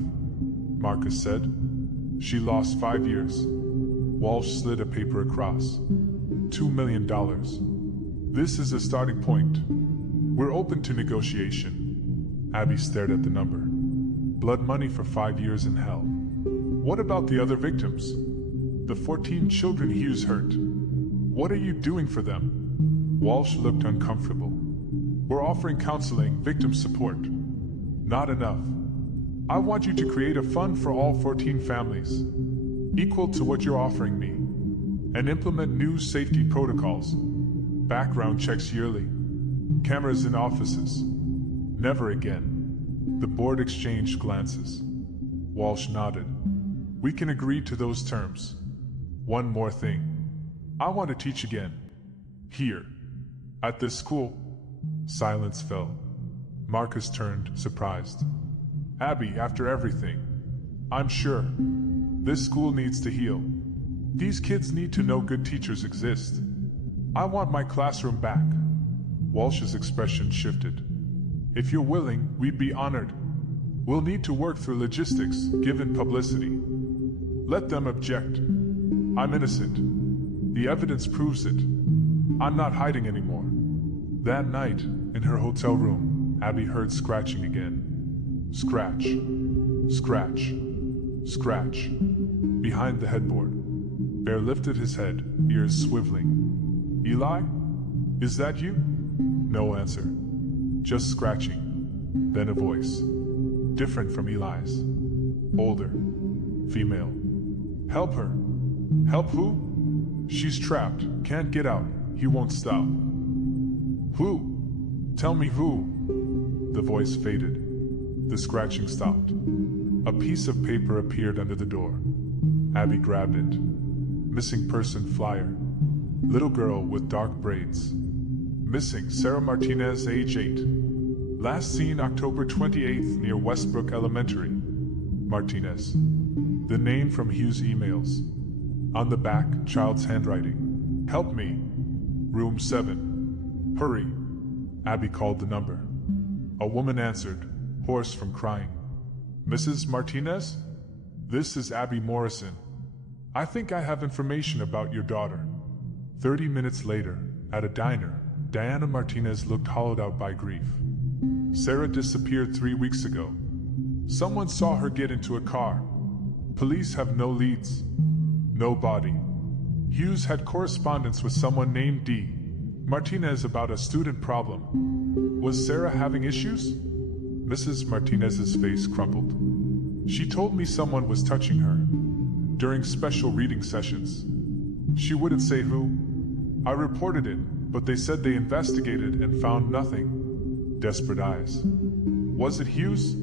Marcus said. "She lost 5 years." Walsh slid a paper across. $2 million. "This is a starting point. We're open to negotiation." Abby stared at the number. "Blood money for 5 years in hell. What about the other victims? The 14 children Hughes hurt. What are you doing for them?" Walsh looked uncomfortable. "We're offering counseling, victim support. Not enough. I want you to create a fund for all 14 families, equal to what you're offering me, and implement new safety protocols. Background checks yearly. Cameras in offices. Never again." The board exchanged glances. Walsh nodded. "We can agree to those terms. One more thing. I want to teach again. Here. At this school." Silence fell. Marcus turned, surprised. "Abby, after everything, I'm sure. This school needs to heal. These kids need to know good teachers exist. I want my classroom back." Walsh's expression shifted. "If you're willing, we'd be honored. We'll need to work through logistics, given publicity. Let them object. I'm innocent. The evidence proves it. I'm not hiding anymore." That night, in her hotel room, Abby heard scratching again. Scratch. Scratch. Scratch. Behind the headboard. Bear lifted his head, ears swiveling. "Eli? Is that you?" No answer. Just scratching. Then a voice. Different from Eli's. Older. Female. "Help her." "Help who?" "She's trapped. Can't get out. He won't stop." "Who? Tell me who." The voice faded. The scratching stopped. A piece of paper appeared under the door. Abby grabbed it. Missing person flyer. Little girl with dark braids. Missing Sarah Martinez, age 8. Last seen October 28th near Westbrook Elementary. Martinez. The name from Hughes' emails. On the back, child's handwriting. "Help me. Room 7. Hurry." Abby called the number. A woman answered, hoarse from crying. "Mrs. Martinez? This is Abby Morrison. I think I have information about your daughter." 30 minutes later, at a diner, Diana Martinez looked hollowed out by grief. "Sarah disappeared 3 weeks ago. Someone saw her get into a car. Police have no leads. No body. Hughes had correspondence with someone named D. Martinez about a student problem. Was Sarah having issues?" Mrs. Martinez's face crumpled. "She told me someone was touching her during special reading sessions. She wouldn't say who. I reported it, but they said they investigated and found nothing." Desperate eyes. "Was it Hughes?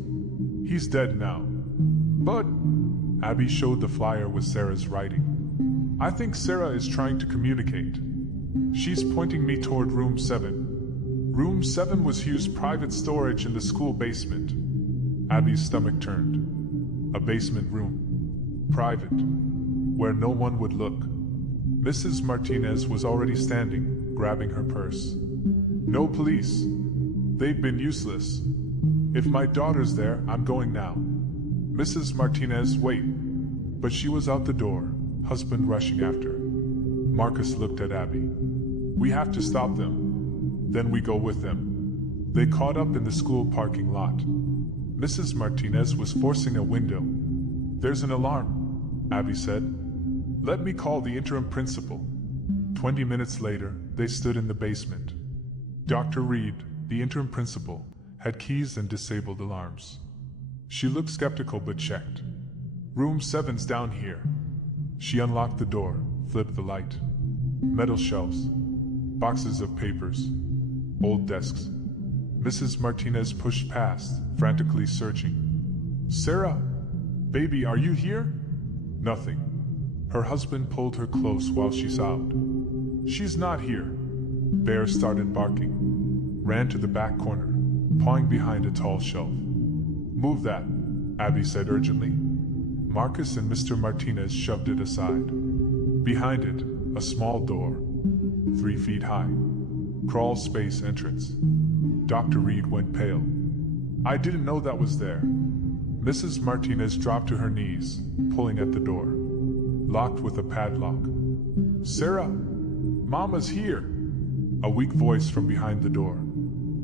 He's dead now." "But..." Abby showed the flyer with Sarah's writing. "I think Sarah is trying to communicate. She's pointing me toward room 7. Room 7 was Hughes' private storage in the school basement." Abby's stomach turned. A basement room. Private. Where no one would look. Mrs. Martinez was already standing, grabbing her purse. "No police. They've been useless. If my daughter's there, I'm going now." Mrs. Martinez, "Wait." But she was out the door, husband rushing after. Marcus looked at Abby. "We have to stop them. Then we go with them." They caught up in the school parking lot. Mrs. Martinez was forcing a window. "There's an alarm," Abby said. "Let me call the interim principal." 20 minutes later, they stood in the basement. Dr. Reed, the interim principal, had keys and disabled alarms. She looked skeptical but checked. Room 7's down here. She unlocked the door, flipped the light. Metal shelves, boxes of papers, old desks. Mrs. Martinez pushed past, frantically searching. "Sarah, baby, are you here?" Nothing. Her husband pulled her close while she sobbed. "She's not here." Bear started barking, ran to the back corner, pawing behind a tall shelf. "Move that," Abby said urgently. Marcus and Mr. Martinez shoved it aside. Behind it, a small door, 3 feet high. Crawl space entrance. Dr. Reed went pale. "I didn't know that was there." Mrs. Martinez dropped to her knees, pulling at the door. Locked with a padlock. "Sarah, Mama's here." A weak voice from behind the door.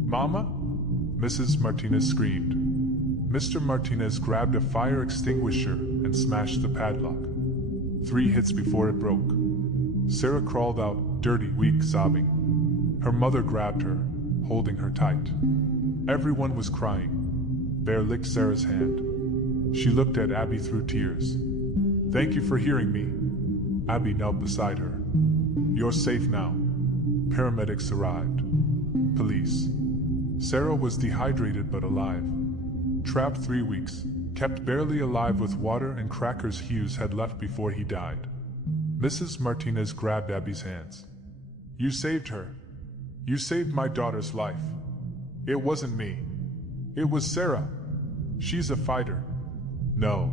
"Mama?" Mrs. Martinez screamed. Mr. Martinez grabbed a fire extinguisher and smashed the padlock. 3 hits before it broke. Sarah crawled out, dirty, weak, sobbing. Her mother grabbed her, holding her tight. Everyone was crying. Bear licked Sarah's hand. She looked at Abby through tears. "Thank you for hearing me." Abby knelt beside her. "You're safe now." Paramedics arrived. Police. Sarah was dehydrated but alive. Trapped 3 weeks, kept barely alive with water and crackers Hughes had left before he died. Mrs. Martinez grabbed Abby's hands. "You saved her. You saved my daughter's life. It wasn't me. It was Sarah. She's a fighter." "No.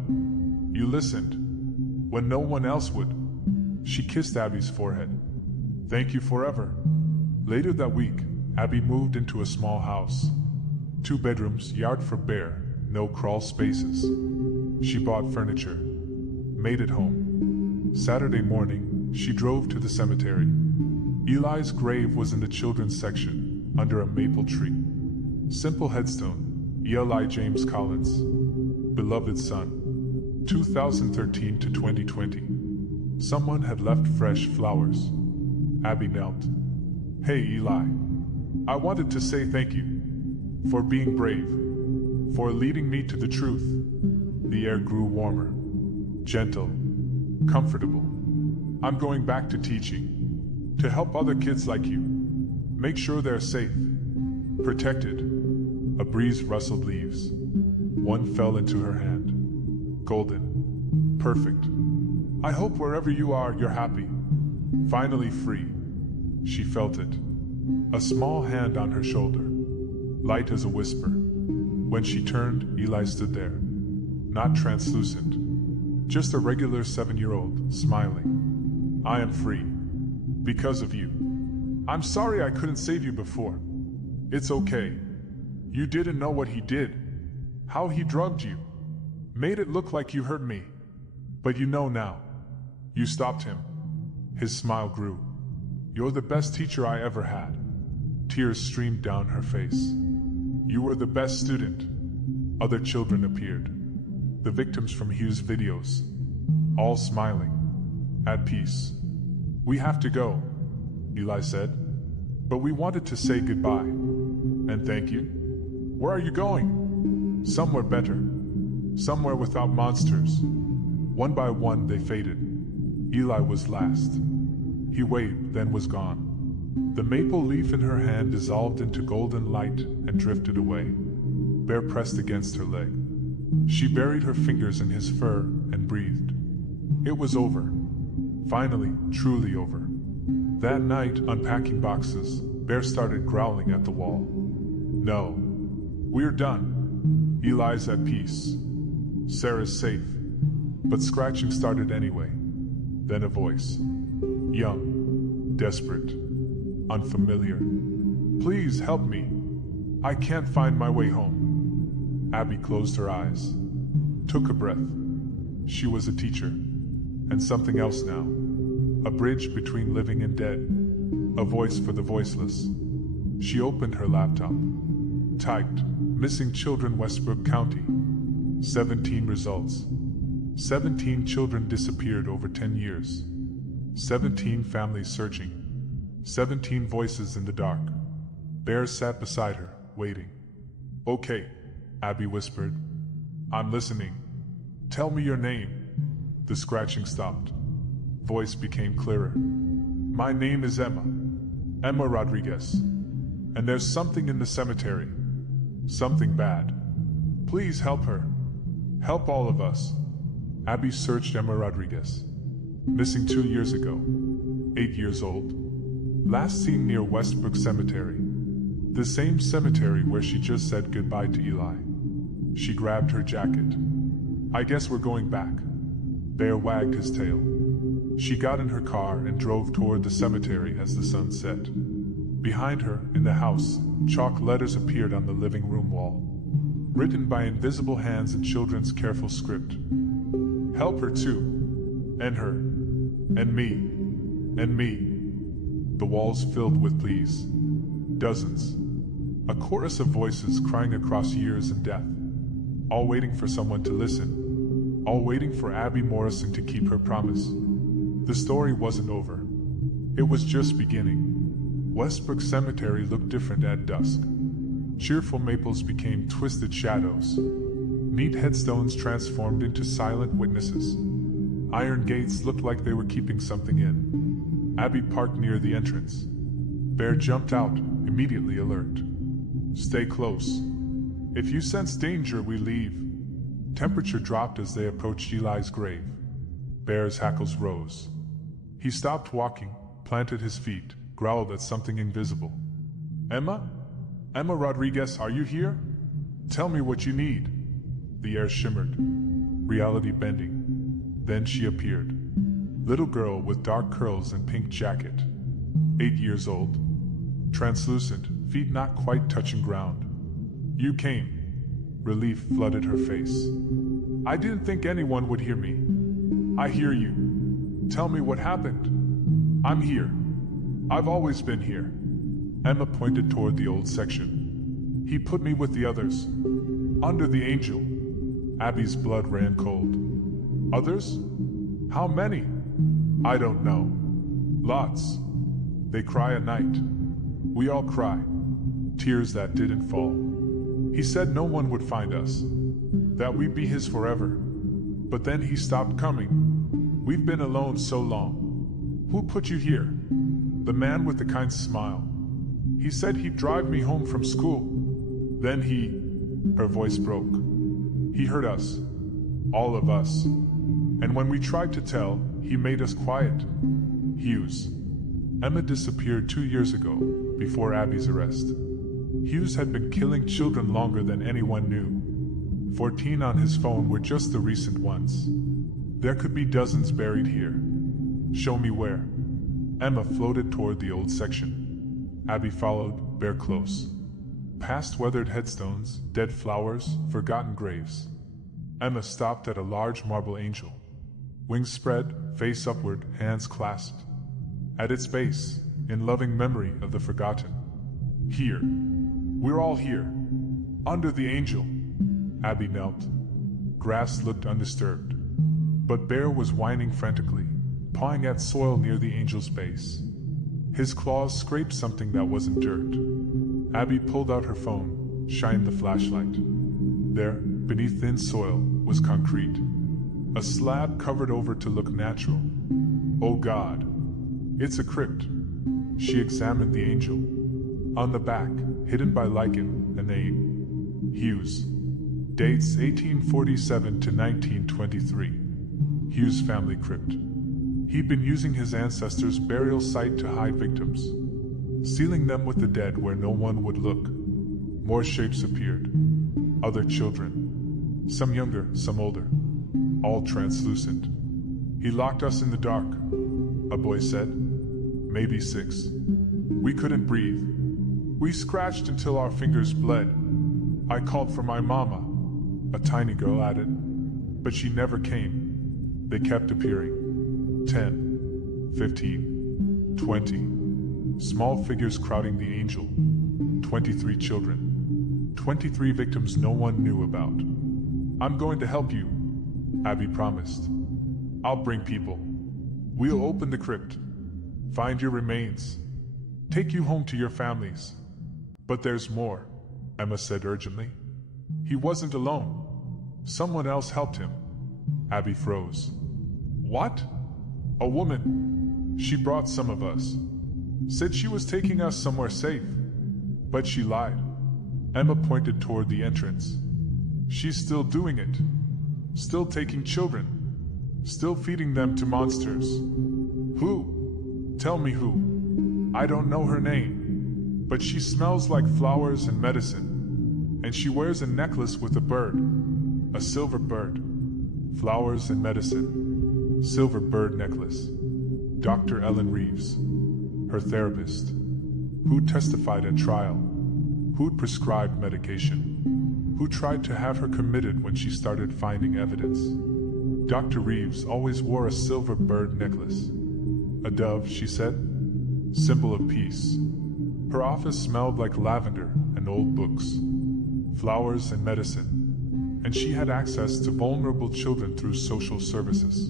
You listened. When no one else would." She kissed Abby's forehead. "Thank you forever." Later that week, Abby moved into a small house. 2 bedrooms, yard for Bear, no crawl spaces. She bought furniture, made it home. Saturday morning, she drove to the cemetery. Eli's grave was in the children's section, under a maple tree. Simple headstone, Eli James Collins, beloved son, 2013 to 2020. Someone had left fresh flowers. Abby knelt. "Hey Eli, I wanted to say thank you for being brave, for leading me to the truth." The air grew warmer, gentle, comfortable. "I'm going back to teaching, to help other kids like you. Make sure they're safe, protected." A breeze rustled leaves. One fell into her hand. Golden. Perfect. "I hope wherever you are, you're happy. Finally free." She felt it. A small hand on her shoulder. Light as a whisper. When she turned, Eli stood there. Not translucent. Just a regular 7-year-old, smiling. "I am free. Because of you. I'm sorry I couldn't save you before. It's okay. You didn't know what he did. How he drugged you. Made it look like you hurt me. But you know now. You stopped him." His smile grew. "You're the best teacher I ever had." Tears streamed down her face. "You were the best student." Other children appeared. The victims from Hughes' videos. All smiling. At peace. "We have to go," Eli said. "But we wanted to say goodbye. And thank you." "Where are you going?" "Somewhere better. Somewhere without monsters." One by one they faded. Eli was last. He waved, then was gone. The maple leaf in her hand dissolved into golden light and drifted away. Bear pressed against her leg. She buried her fingers in his fur and breathed. It was over. Finally, truly over. That night, unpacking boxes, Bear started growling at the wall. "No. We're done. Eli's at peace. Sarah's safe." But scratching started anyway. Then a voice. Young. Desperate. Unfamiliar. "Please help me. I can't find my way home." Abby closed her eyes. Took a breath. She was a teacher. And something else now. A bridge between living and dead. A voice for the voiceless. She opened her laptop. Typed, "Missing children Westbrook County." 17 results. 17 children disappeared over 10 years. 17 families searching. 17 voices in the dark. Bear sat beside her, waiting. Okay, Abby whispered. I'm listening. Tell me your name. The scratching stopped. Voice became clearer. My name is Emma. Emma Rodriguez. And there's something in the cemetery. Something bad. Please help her. Help all of us. Abby searched Emma Rodriguez. Missing 2 years ago. 8 years old. Last seen near Westbrook Cemetery. The same cemetery where she just said goodbye to Eli. She grabbed her jacket. I guess we're going back. Bear wagged his tail. She got in her car and drove toward the cemetery as the sun set. Behind her, in the house, chalk letters appeared on the living room wall. Written by invisible hands in children's careful script. Help her too. And her. And me. And me. The walls filled with pleas. Dozens. A chorus of voices crying across years and death. All waiting for someone to listen. All waiting for Abby Morrison to keep her promise. The story wasn't over. It was just beginning. Westbrook Cemetery looked different at dusk. Cheerful maples became twisted shadows. Neat headstones transformed into silent witnesses. Iron gates looked like they were keeping something in. Abby parked near the entrance. Bear jumped out, immediately alert. Stay close. If you sense danger, we leave. Temperature dropped as they approached Eli's grave. Bear's hackles rose. He stopped walking, planted his feet, growled at something invisible. Emma? Emma Rodriguez, are you here? Tell me what you need. The air shimmered, reality bending. Then she appeared. Little girl with dark curls and pink jacket. 8 years old. Translucent, feet not quite touching ground. You came. Relief flooded her face. I didn't think anyone would hear me. I hear you. Tell me what happened. I'm here. I've always been here. Emma pointed toward the old section. He put me with the others. Under the angel. Abby's blood ran cold. Others? How many? I don't know. Lots. They cry at night. We all cry. Tears that didn't fall. He said no one would find us. That we'd be his forever. But then he stopped coming. We've been alone so long. Who put you here? The man with the kind smile. He said he'd drive me home from school. Then her voice broke. He heard us. All of us. And when we tried to tell, he made us quiet. Hughes. Emma disappeared 2 years ago, before Abby's arrest. Hughes had been killing children longer than anyone knew. 14 on his phone were just the recent ones. There could be dozens buried here. Show me where. Emma floated toward the old section. Abby followed, Bear close. Past weathered headstones, dead flowers, forgotten graves. Emma stopped at a large marble angel. Wings spread, face upward, hands clasped. At its base, in loving memory of the forgotten. Here. We're all here. Under the angel. Abby knelt. Grass looked undisturbed. But Bear was whining frantically, pawing at soil near the angel's base. His claws scraped something that wasn't dirt. Abby pulled out her phone, shined the flashlight. There, beneath thin soil, was concrete. A slab covered over to look natural. Oh God. It's a crypt. She examined the angel. On the back, hidden by lichen, a name. Hughes. Dates 1847 to 1923. Hughes family crypt. He'd been using his ancestors' burial site to hide victims, sealing them with the dead where no one would look. More shapes appeared. Other children. Some younger, some older. All translucent. He locked us in the dark, a boy said. Maybe 6. We couldn't breathe. We scratched until our fingers bled. I called for my mama, a tiny girl added, but she never came. They kept appearing. 10, 15, 20. Small figures crowding the angel. 23 children. 23 victims no one knew about. I'm going to help you, Abby promised. I'll bring people. We'll open the crypt. Find your remains. Take you home to your families. But there's more. Emma said urgently. He wasn't alone. Someone else helped him. Abby froze. What? A woman. She brought some of us. Said she was taking us somewhere safe. But she lied. Emma pointed toward the entrance. She's still doing it. Still taking children. Still feeding them to monsters. Who? Tell me who. I don't know her name. But she smells like flowers and medicine. And she wears a necklace with a bird. A silver bird. Flowers and medicine. Silver bird necklace. Dr. Ellen Reeves. Her therapist. Who testified at trial. Who'd prescribed medication. Who tried to have her committed when she started finding evidence. Dr. Reeves always wore a silver bird necklace. A dove, she said. Symbol of peace. Her office smelled like lavender and old books. Flowers and medicine. And she had access to vulnerable children through social services.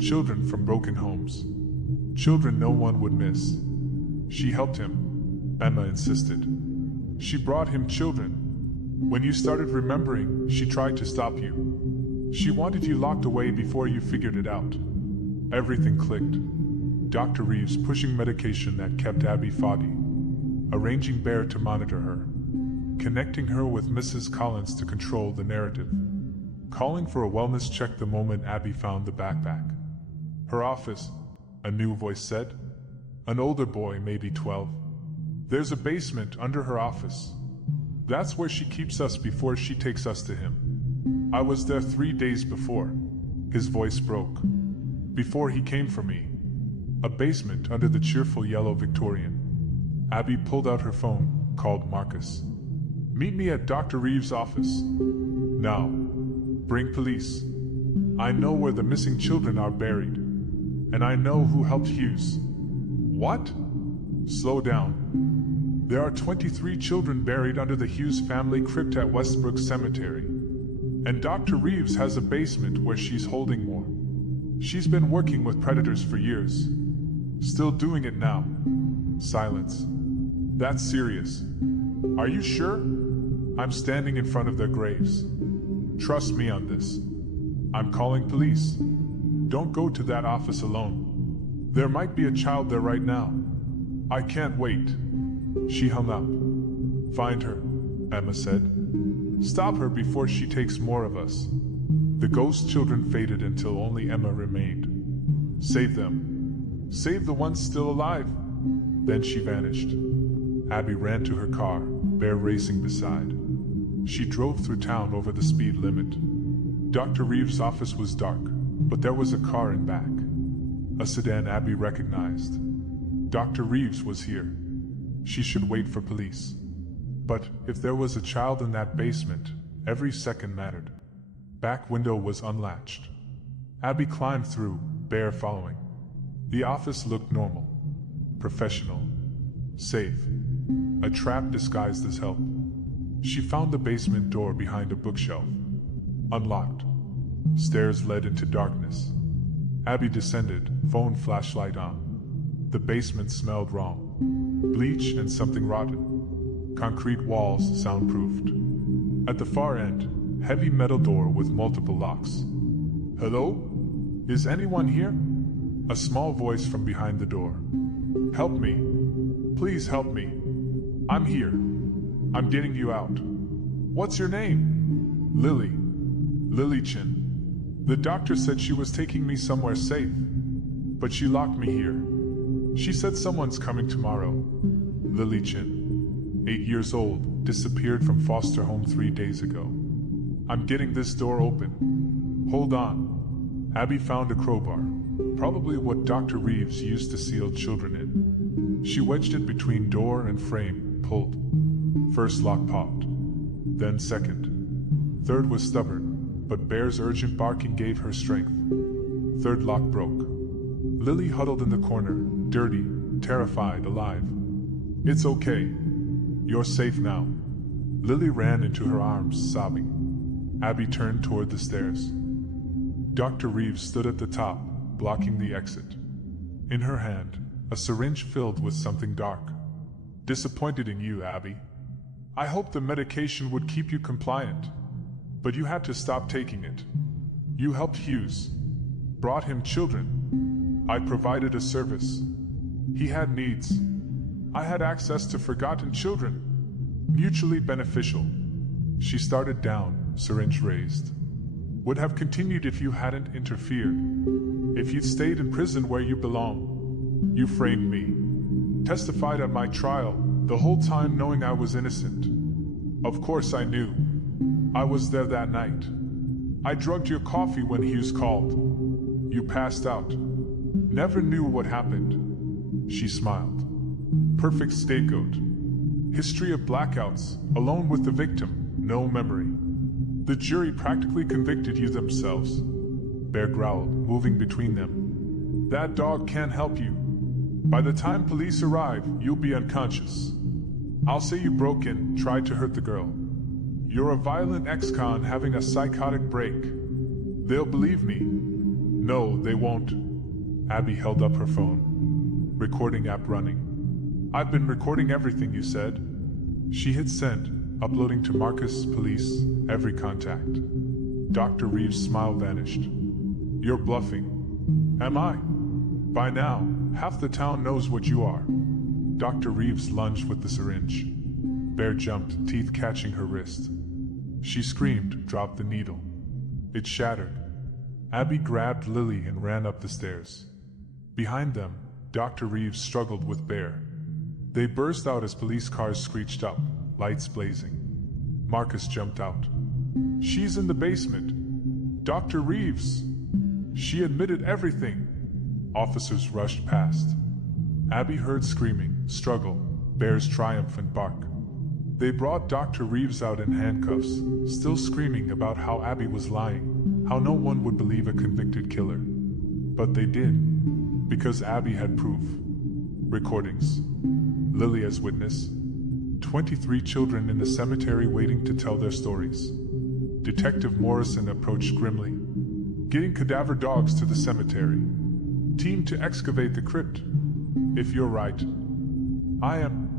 Children from broken homes. Children no one would miss. She helped him, Emma insisted. She brought him children. When you started remembering, she tried to stop you. She wanted you locked away before you figured it out. Everything clicked. Dr. Reeves pushing medication that kept Abby foggy. Arranging Bear to monitor her. Connecting her with Mrs. Collins to control the narrative. Calling for a wellness check the moment Abby found the backpack. Her office, a new voice said. An older boy, maybe 12. There's a basement under her office. That's where she keeps us before she takes us to him. I was there 3 days before. His voice broke. Before he came for me. A basement under the cheerful yellow Victorian. Abby pulled out her phone, called Marcus. Meet me at Dr. Reeves' office. Now. Bring police. I know where the missing children are buried. And I know who helped Hughes. What? Slow down. There are 23 children buried under the Hughes family crypt at Westbrook Cemetery. And Dr. Reeves has a basement where she's holding more. She's been working with predators for years. Still doing it now. Silence. That's serious. Are you sure? I'm standing in front of their graves. Trust me on this. I'm calling police. Don't go to that office alone. There might be a child there right now. I can't wait. She hung up. Find her, Emma said. Stop her before she takes more of us. The ghost children faded until only Emma remained. Save them. Save the ones still alive. Then she vanished. Abby ran to her car, Bear racing beside. She drove through town over the speed limit. Dr. Reeves' office was dark, but there was a car in back. A sedan Abby recognized. Dr. Reeves was here. She should wait for police. But if there was a child in that basement, every second mattered. Back window was unlatched. Abby climbed through, Bear following. The office looked normal. Professional. Safe. A trap disguised as help. She found the basement door behind a bookshelf. Unlocked. Stairs led into darkness. Abby descended, phone flashlight on. The basement smelled wrong. Bleach and something rotten. Concrete walls soundproofed. At the far end, heavy metal door with multiple locks. Hello? Is anyone here? A small voice from behind the door. Help me. Please help me. I'm here. I'm getting you out. What's your name? Lily. Lily Chin. The doctor said she was taking me somewhere safe. But she locked me here. She said someone's coming tomorrow. Lily Chin. 8 years old, disappeared from foster home 3 days ago. I'm getting this door open. Hold on. Abby found a crowbar. Probably what Dr. Reeves used to seal children in. She wedged it between door and frame, pulled. First lock popped. Then second. Third was stubborn, but Bear's urgent barking gave her strength. Third lock broke. Lily huddled in the corner, dirty, terrified, alive. It's okay. You're safe now. Lily ran into her arms, sobbing. Abby turned toward the stairs. Dr. Reeves stood at the top, blocking the exit. In her hand, a syringe filled with something dark. Disappointed in you, Abby. I hoped the medication would keep you compliant, but you had to stop taking it. You helped Hughes, brought him children. I provided a service. He had needs. I had access to forgotten children. Mutually beneficial. She started down, syringe raised. Would have continued if you hadn't interfered. If you'd stayed in prison where you belong. You framed me. Testified at my trial, the whole time knowing I was innocent. Of course I knew. I was there that night. I drugged your coffee when Hughes called. You passed out. Never knew what happened. She smiled. Perfect scapegoat. History of blackouts, alone with the victim, no memory. The jury practically convicted you themselves. Bear growled, moving between them. That dog can't help you. By the time police arrive, you'll be unconscious. I'll say you broke in, tried to hurt the girl. You're a violent ex-con having a psychotic break. They'll believe me. No, they won't. Abby held up her phone. Recording app running. I've been recording everything you said. She hit send, uploading to Marcus, police, every contact. Dr. Reeves' smile vanished. You're bluffing. Am I? By now, half the town knows what you are. Dr. Reeves lunged with the syringe. Bear jumped, teeth catching her wrist. She screamed, dropped the needle. It shattered. Abby grabbed Lily and ran up the stairs. Behind them, Dr. Reeves struggled with Bear. They burst out as police cars screeched up, lights blazing. Marcus jumped out. She's in the basement. Dr. Reeves! She admitted everything. Officers rushed past. Abby heard screaming, struggle, Bear's triumphant bark. They brought Dr. Reeves out in handcuffs, still screaming about how Abby was lying, how no one would believe a convicted killer. But they did, because Abby had proof. Recordings. Lily as witness. 23 children in the cemetery waiting to tell their stories. Detective Morrison approached grimly. Getting cadaver dogs to the cemetery. Team to excavate the crypt. If you're right. I am.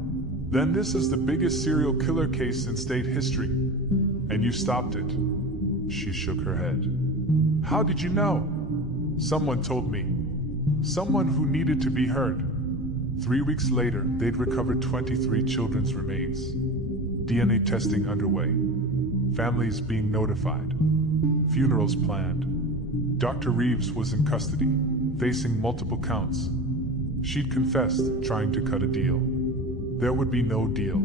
Then this is the biggest serial killer case in state history. And you stopped it. She shook her head. How did you know? Someone told me. Someone who needed to be heard. 3 weeks later, they'd recovered 23 children's remains. DNA testing underway. Families being notified. Funerals planned. Dr. Reeves was in custody, facing multiple counts. She'd confessed, trying to cut a deal. There would be no deal.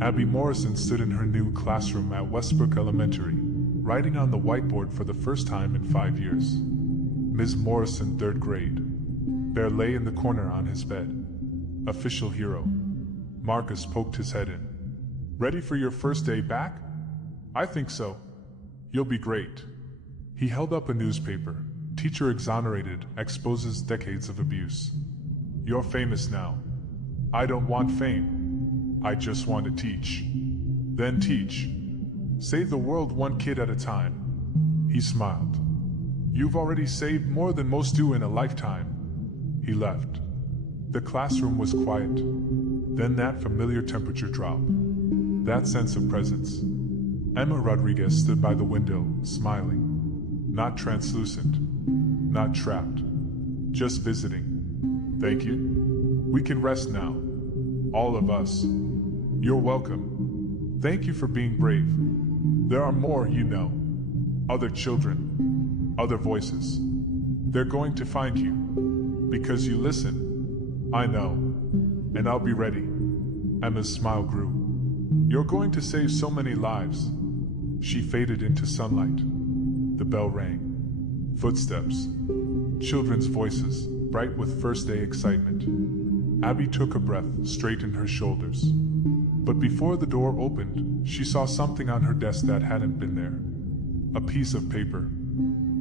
Abby Morrison stood in her new classroom at Westbrook Elementary, writing on the whiteboard for the first time in 5 years. Ms. Morrison, 3rd grade. Bear lay in the corner on his bed. Official hero. Marcus poked his head in. Ready for your first day back? I think so. You'll be great. He held up a newspaper. Teacher exonerated, exposes decades of abuse. You're famous now. I don't want fame. I just want to teach. Then teach. Save the world one kid at a time. He smiled. You've already saved more than most do in a lifetime. He left. The classroom was quiet. Then that familiar temperature drop. That sense of presence. Emma Rodriguez stood by the window, smiling. Not translucent. Not trapped. Just visiting. Thank you. We can rest now. All of us. You're welcome. Thank you for being brave. There are more, you know. Other children. Other voices. They're going to find you. Because you listen. I know. And I'll be ready. Emma's smile grew. You're going to save so many lives. She faded into sunlight. The bell rang. Footsteps. Children's voices, bright with first day excitement. Abby took a breath, straightened her shoulders. But before the door opened, she saw something on her desk that hadn't been there. A piece of paper.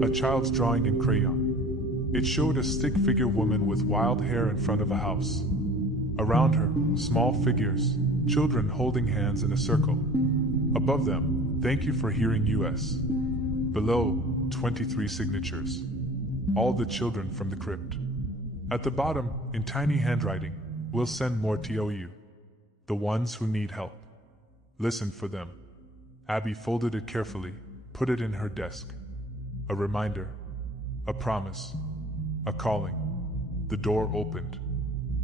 A child's drawing in crayon. It showed a stick figure woman with wild hair in front of a house. Around her, small figures, children holding hands in a circle. Above them, thank you for hearing US. Below, 23 signatures. All the children from the crypt. At the bottom, in tiny handwriting, we'll send more to you. The ones who need help. Listen for them. Abby folded it carefully, put it in her desk. A reminder, a promise, a calling. The door opened.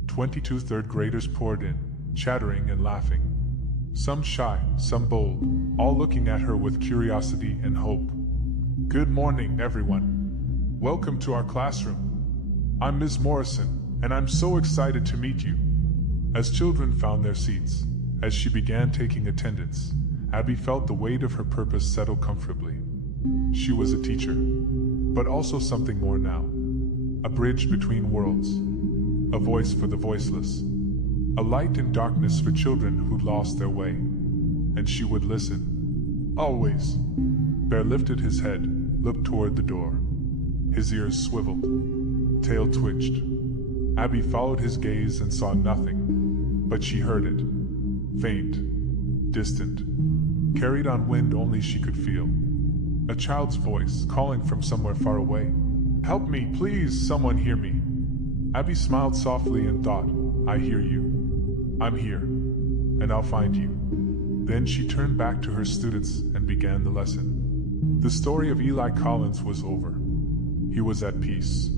22 third graders poured in, chattering and laughing. Some shy, some bold, all looking at her with curiosity and hope. Good morning, everyone. Welcome to our classroom. I'm Ms. Morrison, and I'm so excited to meet you. As children found their seats, as she began taking attendance, Abby felt the weight of her purpose settle comfortably. She was a teacher, but also something more now. A bridge between worlds, a voice for the voiceless, a light in darkness for children who'd lost their way. And she would listen. Always. Bear lifted his head, looked toward the door. His ears swiveled. Tail twitched. Abby followed his gaze and saw nothing, but she heard it. Faint, distant, carried on wind only she could feel. A child's voice calling from somewhere far away. Help me, please, someone hear me. Abby smiled softly and thought, I hear you. I'm here, and I'll find you. Then she turned back to her students and began the lesson. The story of Eli Collins was over. He was at peace.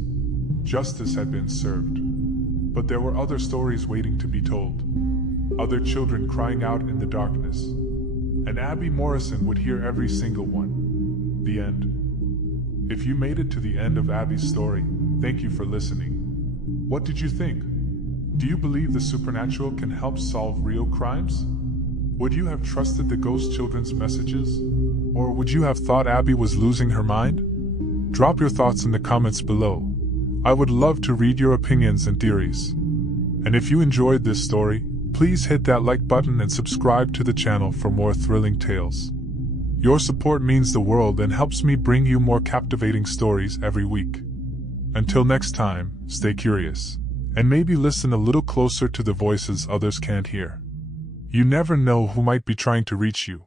Justice had been served. But there were other stories waiting to be told. Other children crying out in the darkness. And Abby Morrison would hear every single one. The end. If you made it to the end of Abby's story, thank you for listening. What did you think? Do you believe the supernatural can help solve real crimes? Would you have trusted the ghost children's messages? Or would you have thought Abby was losing her mind? Drop your thoughts in the comments below. I would love to read your opinions and theories. And if you enjoyed this story, please hit that like button and subscribe to the channel for more thrilling tales. Your support means the world and helps me bring you more captivating stories every week. Until next time, stay curious, and maybe listen a little closer to the voices others can't hear. You never know who might be trying to reach you.